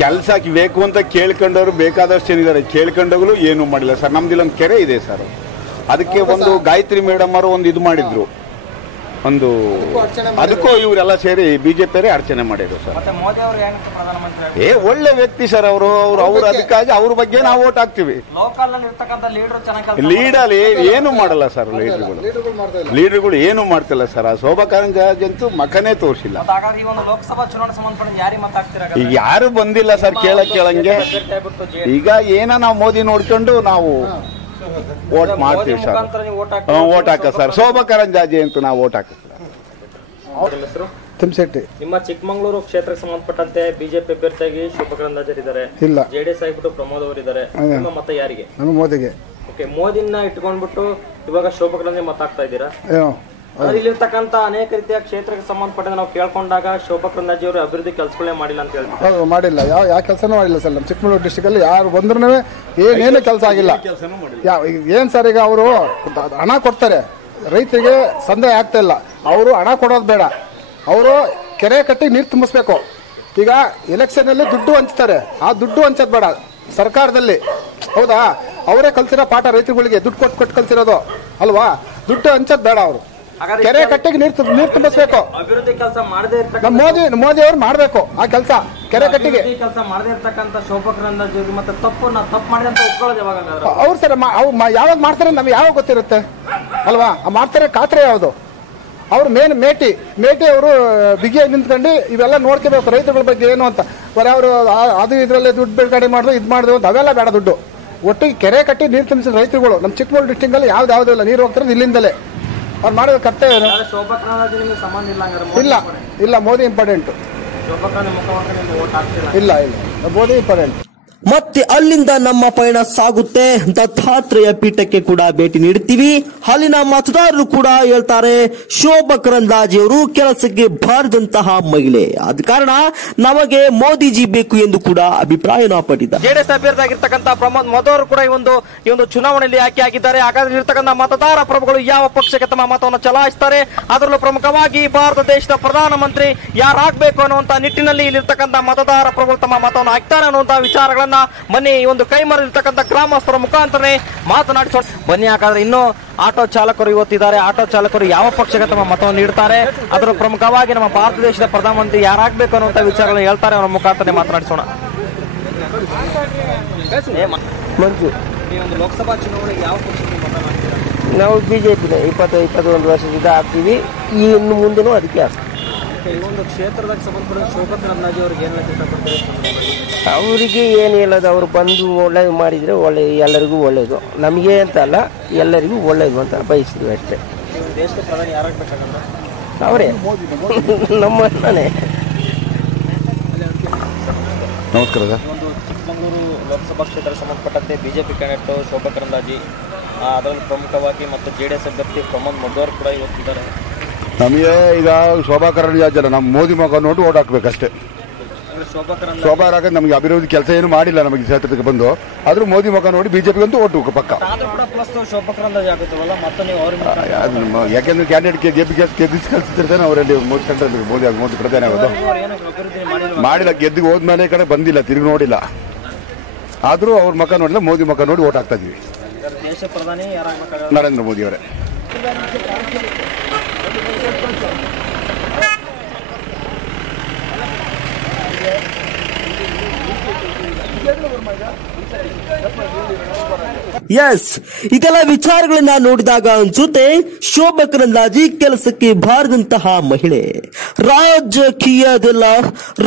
ಕೆಲಸ ಬೇಕು ಅಂತ ಕೇಳ್ಕೊಂಡವ್ರು ಬೇಕಾದಷ್ಟು ಏನಿದ್ದಾರೆ, ಕೇಳ್ಕೊಂಡಾಗಲೂ ಏನು ಮಾಡಿಲ್ಲ ಸರ್. ನಮ್ದು ಇಲ್ಲೊಂದು ಕೆರೆ ಇದೆ ಸರ್, ಅದಕ್ಕೆ ಒಂದು ಗಾಯತ್ರಿ ಮೇಡಮ್ ಅವರು ಒಂದು ಇದು ಮಾಡಿದ್ರು, ಒಂದು ಅದಕ್ಕೂ ಇವರೆಲ್ಲ ಸೇರಿ ಬಿಜೆಪಿ ಅರ್ಚನೆ ಮಾಡಿದ್ರು ಸರ್. ಒಳ್ಳೆ ವ್ಯಕ್ತಿ ಸರ್ ಅವರು. ಅದಕ್ಕಾಗಿ ಅವ್ರ ಬಗ್ಗೆ ನಾವು ಓಟ್ ಹಾಕ್ತಿವಿ. ಲೀಡರ್ ಏನು ಮಾಡಲ್ಲ ಸರ್, ಲೀಡರ್ಗಳು ಏನು ಮಾಡ್ತಿಲ್ಲ ಸರ್. ಆ ಶೋಭಾ ಕರಂದ್ಲಾಜೆ ಅಂತೂ ಮಖನೇ ತೋರಿಸಿಲ್ಲ. ಈಗ ಯಾರು ಬಂದಿಲ್ಲ ಸರ್ ಕೇಳಂಗೆ. ಈಗ ಏನೋ ನಾವು ಮೋದಿ ನೋಡ್ಕೊಂಡು ನಾವು ಓಟ್ ಮಾಡ್ತೀವಿ ಸರ್. ಓಟ್ ಹಾಕ ಸರ್, ಶೋಭಾ ಕರಂದ್ಲಾಜೆ ಅಂತ ನಾವು ಓಟ್ ಹಾಕ. ನಿಮ್ಮ ಚಿಕ್ಕಮಗಳೂರು ಕ್ಷೇತ್ರಕ್ಕೆ ಸಂಬಂಧಪಟ್ಟಂತೆ ಬಿಜೆಪಿ ಅಭ್ಯರ್ಥಿಯಾಗಿ ಶೋಭಾ ಕರಂದ್ಲಾಜೆ ಇದ್ದಾರೆ, ಜೆಡಿಎಸ್ ಆಗಿಬಿಟ್ಟು ಪ್ರಮೋದ್ ಅವರಿದ್ದಾರೆ. ನಿಮ್ಮ ಮತ ಯಾರಿಗೆ? ಮೋದಿಗೆ. ಓಕೆ, ಮೋದಿನ ಇಟ್ಕೊಂಡ್ಬಿಟ್ಟು ಇವಾಗ ಶೋಭಾ ಕರಂದ್ಲಾಜೆ ಮತ ಹಾಕ್ತಾ ಇದ್ದೀರಾ? ಇಲ್ಲಿರ್ತಕ್ಕಂಥ ಅನೇಕ ರೀತಿಯ ಕ್ಷೇತ್ರಕ್ಕೆ ಸಂಬಂಧಪಟ್ಟಂತೆ ನಾವು ಕೇಳ್ಕೊಂಡಾಗ ಶೋಭಾ ಕರಂದ್ಲಾಜೆ ಅವರು ಅಭಿವೃದ್ಧಿ ಕೆಲಸಗಳೇ ಮಾಡಿಲ್ಲ ಅಂತ ಹೇಳ್ತಾರೆ. ಮಾಡಿಲ್ಲ, ಯಾವ ಕೆಲಸನೂ ಮಾಡಿಲ್ಲ ಸರ್. ನಮ್ಮ ಚಿಕ್ಕಮಗಳೂರು ಡಿಸ್ಟಿಕ್ ಅಲ್ಲಿ ಯಾರು ಬಂದ್ರೂ ಏನೇನು ಕೆಲಸ ಆಗಿಲ್ಲ. ಏನ್ ಸರ್, ಈಗ ಅವರು ಹಣ ಕೊಡ್ತಾರೆ, ರೈತರಿಗೆ ಸಂದೇಹ ಆಗ್ತಾ ಇಲ್ಲ. ಅವರು ಹಣ ಕೊಡೋದು ಬೇಡ, ಅವರು ಕೆರೆ ಕಟ್ಟಿ ನೀರು ತುಂಬಿಸ್ಬೇಕು. ಈಗ ಎಲೆಕ್ಷನ್ ಅಲ್ಲಿ ದುಡ್ಡು ಹಂಚ್ತಾರೆ, ಆ ದುಡ್ಡು ಹಂಚೋದು ಬೇಡ ಸರ್ಕಾರದಲ್ಲಿ, ಹೌದಾ? ಅವರೇ ಕಲ್ಸಿರೋ ಪಾಠ ರೈತರುಗಳಿಗೆ, ದುಡ್ಡು ಕೊಟ್ಟು ಕಲ್ಸಿರೋದು ಅಲ್ವಾ? ದುಡ್ಡು ಹಂಚೋದು ಬೇಡ, ಅವರು ಕೆರೆ ಕಟ್ಟಿಗೆ ನೀರು ತುಂಬಿಸ್ಬೇಕು. ಅಭಿವೃದ್ಧಿ ಕೆಲಸ ಮಾಡದೇ ನಮ್ಮ ಮೋದಿ ಅವರು ಮಾಡ್ಬೇಕು ಆ ಕೆಲಸ. ಕೆರೆ ಕಟ್ಟಿಗೆ ಕೆಲಸ ಮಾಡದೇ ಇರ್ತಕ್ಕಂಥ ಶೋಭಾ ಕರಂದ್ಲಾಜೆ ಮತ್ತೆ ತಪ್ಪು ಮಾಡಿದೆ ಅಂತ ಒಪ್ಕೊಳ್ಳೋದು ಯಾವಾಗ? ಅವ್ರು ಸರ್ ಯಾವಾಗ ಮಾಡ್ತಾರೆ ನಮ್ಗೆ ಯಾವಾಗ ಗೊತ್ತಿರುತ್ತೆ ಅಲ್ವಾ? ಮಾಡ್ತಾರೆ ಖಾತ್ರಿ ಯಾವುದು? ಅವ್ರು ಮೇಟಿ ಅವರು ಬಿಗಿಯಾಗಿ ನಿಂತ್ಕೊಂಡು ಇವೆಲ್ಲ ನೋಡ್ಕೋಬೇಕು ರೈತರುಗಳ ಬಗ್ಗೆ ಏನು ಅಂತ. ಅವರು ಅದು ಇದರಲ್ಲಿ ದುಡ್ಡು ಬಿಡುಗಡೆ ಮಾಡಿದ್ರು, ಇದು ಮಾಡಿದ್ರು ಅಂತ ಅವೆಲ್ಲ ಬೇಡ. ದುಡ್ಡು ಒಟ್ಟಿಗೆ ಕೆರೆ ಕಟ್ಟಿ ನೀರು ತುಂಬಿಸಿದ ರೈತರುಗಳು ನಮ್ಮ ಚಿಕ್ಕಮಗಳೂರು ಡಿಸ್ಟಿಕ್ ಅಲ್ಲಿ ಯಾವ್ದು ಇಲ್ಲ, ನೀರು ಹೋಗ್ತಾರೆ ಇಲ್ಲಿಂದಲೇ. ಅವ್ರು ಮಾಡೋದು ಕರ್ತವ್ಯ ಏನು? ಶೋಭಾ ಕರಂದ್ಲಾಜೆ ನಿಮಗೆ ಸಂಬಂಧ ಇಲ್ಲ, ಮೋದಿ ಇಂಪಾರ್ಟೆಂಟ್. ಇಲ್ಲ, ಮೋದಿ ಇಂಪಾರ್ಟೆಂಟ್. ಮತ್ತೆ ಅಲ್ಲಿಂದ ನಮ್ಮ ಪಯಣ ಸಾಗುತ್ತೆ. ದತ್ತಾತ್ರೇಯ ಪೀಠಕ್ಕೆ ಕೂಡ ಭೇಟಿ ನೀಡುತ್ತೀವಿ. ಅಲ್ಲಿನ ಮತದಾರರು ಕೂಡ ಹೇಳ್ತಾರೆ, ಶೋಭಾ ಕರಂದ್ಲಾಜೆ ಅವರು ಕೆಲಸಕ್ಕೆ ಬಾರದಂತಹ ಮಹಿಳೆ, ಆದ ಕಾರಣ ನಮಗೆ ಮೋದಿಜಿ ಬೇಕು ಎಂದು ಕೂಡ ಅಭಿಪ್ರಾಯ ಪಟ್ಟಿದ್ದಾರೆ. ಜೆಡಿಎಸ್ ಅಭ್ಯರ್ಥಿ ಆಗಿರ್ತಕ್ಕಂಥ ಪ್ರಮೋದ್ ಮಧ್ವರ್ ಕೂಡ ಈ ಒಂದು ಚುನಾವಣೆಯಲ್ಲಿ ಆಯ್ಕೆ ಆಗಿದ್ದಾರೆ. ಹಾಗಾದ್ರೆ ಇರ್ತಕ್ಕಂಥ ಮತದಾರ ಪ್ರಭುಗಳು ಯಾವ ಪಕ್ಷಕ್ಕೆ ತಮ್ಮ ಮತವನ್ನು ಚಲಾಯಿಸ್ತಾರೆ, ಅದರಲ್ಲೂ ಪ್ರಮುಖವಾಗಿ ಭಾರತ ದೇಶದ ಪ್ರಧಾನಮಂತ್ರಿ ಯಾರಾಗಬೇಕು ಅನ್ನುವಂತ ನಿಟ್ಟಿನಲ್ಲಿ ಇಲ್ಲಿರ್ತಕ್ಕಂಥ ಮತದಾರ ಪ್ರಭುಗಳು ತಮ್ಮ ಮತವನ್ನು ಹಾಕ್ತಾರೆ ಅನ್ನುವಂತಹ ವಿಚಾರಗಳನ್ನ ಬನ್ನಿ ಈ ಒಂದು ಕೈಮರಲ್ಲಿರ್ತಕ್ಕಂಥ ಗ್ರಾಮಸ್ಥರ ಮುಖಾಂತರ ಮಾತನಾಡಿಸೋಣ ಬನ್ನಿ. ಹಾಗಾದ್ರೆ ಇನ್ನು ಆಟೋ ಚಾಲಕರು ಇವತ್ತಿದ್ದಾರೆ. ಆಟೋ ಚಾಲಕರು ಯಾವ ಪಕ್ಷಕ್ಕೆ ತಮ್ಮ ಮತವನ್ನು ನೀಡ್ತಾರೆ, ಅದರ ಪ್ರಮುಖವಾಗಿ ನಮ್ಮ ಭಾರತ ದೇಶದ ಪ್ರಧಾನಮಂತ್ರಿ ಯಾರಾಗಬೇಕು ಅನ್ನುವಂಥ ವಿಚಾರಗಳನ್ನ ಹೇಳ್ತಾರೆ, ಅವರ ಮುಖಾಂತರ ಮಾತನಾಡಿಸೋಣ. ಮಂಜು, ಲೋಕಸಭಾ ಚುನಾವಣೆಗೆ ಯಾವ ಪಕ್ಷಕ್ಕೆ ಮತ ಮಾಡ್ತೀರಾ? ನಾವು ಬಿಜೆಪಿನ 21 ವರ್ಷದಿಂದ ಹಾಕ್ತೀವಿ, ಇನ್ನು ಮುಂದೆನೂ ಅದಕ್ಕೆ ಹಾಕ್ತೀವಿ. ಈ ಒಂದು ಕ್ಷೇತ್ರದಾಗ ಸಂಬಂಧಪಟ್ಟ ಶೋಭಾ ಕರಂದ್ಲಾಜೆ ಅವ್ರಿಗೆ ಏನು ಇಷ್ಟಪಡ್ತಾರೆ? ಅವರಿಗೆ ಏನು ಹೇಳೋದು, ಅವರು ಬಂದು ಒಳ್ಳೇದು ಮಾಡಿದರೆ ಎಲ್ಲರಿಗೂ ಒಳ್ಳೇದು, ನಮಗೆ ಅಂತ ಅಲ್ಲ ಎಲ್ಲರಿಗೂ ಒಳ್ಳೇದು ಅಂತ ಬಯಸ್ತೀವಿ ಅಷ್ಟೇ. ದೇಶದ ಪ್ರಧಾನಿ ಯಾರಾಗಬೇಕಾಗಂದ್ರೆ ಅವರೇ, ನಮ್ಮ ಅಣ್ಣನೇ. ನಮಸ್ಕಾರ ಸರ್. ಒಂದು ಚಿಕ್ಕಮಗಳೂರು ಲೋಕಸಭಾ ಕ್ಷೇತ್ರಕ್ಕೆ ಸಂಬಂಧಪಟ್ಟಂತೆ ಬಿಜೆಪಿ ಕ್ಯಾಂಡಿಡೇಟ್ ಶೋಭಾ ಕರಂದ್ಲಾಜೆ, ಅದರಲ್ಲಿ ಪ್ರಮುಖವಾಗಿ ಮತ್ತು ಜೆಡಿಎಸ್ ಅಭ್ಯರ್ಥಿ ಪ್ರಮೋದ್ ಮಧ್ವರ್ ಕೂಡ ಇವತ್ತಿದ್ದಾರೆ. ನಮಗೆ ಈಗ ಶೋಭಾ ಕರಂದ್ಲಾಜೆ ನಮ್ಮ ಮೋದಿ ಮಗ ನೋಡಿ ಓಟ್ ಹಾಕ್ಬೇಕಷ್ಟೇ. ಶೋಭಾ ಕರಂದ್ಲಾಜೆ ನಮಗೆ ಅಭಿವೃದ್ಧಿ ಕೆಲಸ ಏನು ಮಾಡಿಲ್ಲ ನಮಗೆ ಕ್ಷೇತ್ರಕ್ಕೆ ಬಂದು, ಆದ್ರೂ ಮೋದಿ ಮುಖ ನೋಡಿ ಬಿಜೆಪಿ ಅಂತೂ ಓಟು ಪಕ್ಕ. ಯಾಕೆಂದ್ರೆ ಕ್ಯಾಂಡಿಡೇಟ್ ಗೆದ್ದಿಸಿ ಕಳಿಸ್ತಿರ್ತಾನೆ ಅವರಲ್ಲಿ ಮೋದಿ ಸೆಂಟ್ರಲ್ ಮೋದಿ ಪ್ರಧಾನಿ ಆಗೋದು ಮಾಡಿಲ್ಲ. ಗೆದ್ದು ಹೋದ್ಮೇಲೆ ಈ ಕಡೆ ಬಂದಿಲ್ಲ, ತಿರುಗಿ ನೋಡಿಲ್ಲ. ಆದ್ರೂ ಅವ್ರ ಮುಖ ನೋಡಿಲ್ಲ, ಮೋದಿ ಮುಖ ನೋಡಿ ಓಟ್ ಹಾಕ್ತಾ ಇದೀವಿ. ನರೇಂದ್ರ ಮೋದಿ ಅವರೇ. ಎಸ್, ಇದೆಲ್ಲ ವಿಚಾರಗಳನ್ನ ನೋಡಿದಾಗ ಅನ್ಸುತ್ತೆ ಶೋಭಾ ಕರಂದ್ಲಾಜೆ ಕೆಲಸಕ್ಕೆ ಬಾರದಂತಹ ಮಹಿಳೆ.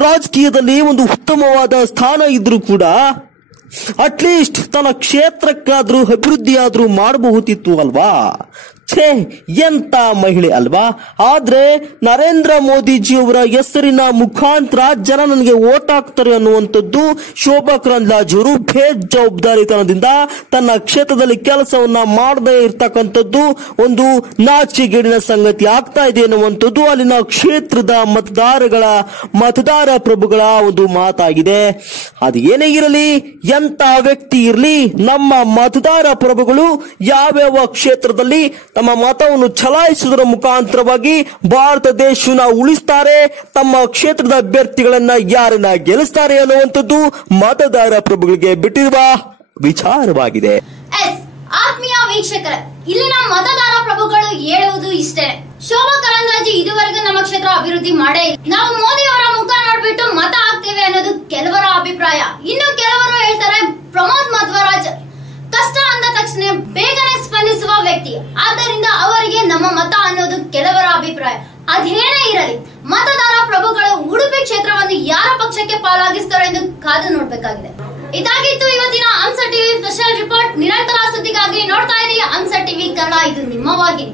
ರಾಜಕೀಯದಲ್ಲಿ ಒಂದು ಉತ್ತಮವಾದ ಸ್ಥಾನ ಇದ್ರೂ ಕೂಡ ಅಟ್ಲೀಸ್ಟ್ ತನ್ನ ಕ್ಷೇತ್ರಕ್ಕಾದ್ರೂ ಅಭಿವೃದ್ಧಿ ಆದ್ರೂ ಮಾಡಬಹುದಿತ್ತು ಅಲ್ವಾ. ಛೇ, ಎಂತ ಮಹಿಳೆ ಅಲ್ವಾ. ಆದ್ರೆ ನರೇಂದ್ರ ಮೋದಿಜಿಯವರ ಹೆಸರಿನ ಮುಖಾಂತರ ಜನ ನನಗೆ ಓಟ್ ಹಾಕ್ತಾರೆ ಅನ್ನುವಂಥದ್ದು ಶೋಭಾ ಕರಂದ್ಲಾಜೆ ಅವರು ಬೇಜವಾಬ್ದಾರಿತನದಿಂದ ತನ್ನ ಕ್ಷೇತ್ರದಲ್ಲಿ ಕೆಲಸವನ್ನ ಮಾಡದೇ ಇರ್ತಕ್ಕಂಥದ್ದು ಒಂದು ನಾಚಿಕೆಗೇಡಿನ ಸಂಗತಿ ಆಗ್ತಾ ಇದೆ ಎನ್ನುವಂಥದ್ದು ಅಲ್ಲಿನ ಕ್ಷೇತ್ರದ ಮತದಾರ ಪ್ರಭುಗಳ ಒಂದು ಮಾತಾಗಿದೆ. ಅದು ಏನೇ ಇರಲಿ, ಎಂತ ವ್ಯಕ್ತಿ ಇರಲಿ, ನಮ್ಮ ಮತದಾರ ಪ್ರಭುಗಳು ಯಾವ್ಯಾವ ಕ್ಷೇತ್ರದಲ್ಲಿ ತಮ್ಮ ಮತವನ್ನು ಚಲಾಯಿಸುವುದರ ಮುಖಾಂತರವಾಗಿ ಭಾರತ ದೇಶನ ಉಳಿಸ್ತಾರೆ, ತಮ್ಮ ಕ್ಷೇತ್ರದ ಅಭ್ಯರ್ಥಿಗಳನ್ನ ಯಾರನ್ನ ಗೆಲ್ಲಿಸ್ತಾರೆ ಅನ್ನುವಂಥದ್ದು ಮತದಾರ ಪ್ರಭುಗಳಿಗೆ ಬಿಟ್ಟಿರುವ ವಿಚಾರವಾಗಿದೆ. ಆತ್ಮೀಯ ವೀಕ್ಷಕರೇ, ಇಲ್ಲಿನ ಮತದಾರ ಪ್ರಭುಗಳು ಹೇಳುವುದು ಇಷ್ಟೇ. ಶೋಭಾ ಕರಂದ್ಲಾಜೆ ಇದುವರೆಗೂ ನಮ್ಮ ಕ್ಷೇತ್ರ ಅಭಿವೃದ್ಧಿ ಮಾಡೇ ಇಲ್ಲ. ನಾವು ಮೋದಿ ಅವರ ಮುಖ ನೋಡ್ಬಿಟ್ಟು ಮತ ಹಾಕ್ತೇವೆ ಅನ್ನೋದು ಕೆಲವರ ಅಭಿಪ್ರಾಯ. ಇನ್ನು ಕೆಲವರು ಹೇಳ್ತಾರೆ ಪ್ರಮೋದ್ ಮಧ್ವರಾಜ್ ಕಷ್ಟ ಅಂದ ತಕ್ಷಣ ಬೇಗನೆ ಸ್ಪಂದಿಸುವ ವ್ಯಕ್ತಿ, ಆದ್ದರಿಂದ ಅವರಿಗೆ ನಮ್ಮ ಮತ ಅನ್ನೋದು ಕೆಲವರ ಅಭಿಪ್ರಾಯ. ಅದೇನೇ ಇರಲಿ, ಮತದಾರ ಪ್ರಭುಗಳು ಉಡುಪಿ ಕ್ಷೇತ್ರವನ್ನು ಯಾರ ಪಕ್ಷಕ್ಕೆ ಪಾಲಾಗಿಸ್ತಾರೆ ಎಂದು ಕಾದು ನೋಡ್ಬೇಕಾಗಿದೆ. ಇದಾಗಿತ್ತು ಇವತ್ತಿನ ಹಂಸ ಟಿವಿ ಸ್ಪೆಷಲ್ ರಿಪೋರ್ಟ್. ನಿರಂತರ ಸುದ್ದಿಗಾಗಿ ನೋಡ್ತಾ ಇರಿ ಹಂಸ ಟಿವಿ ಕನ್ನಡ, ಇದು ನಿಮ್ಮ ವಾಹಿನಿ.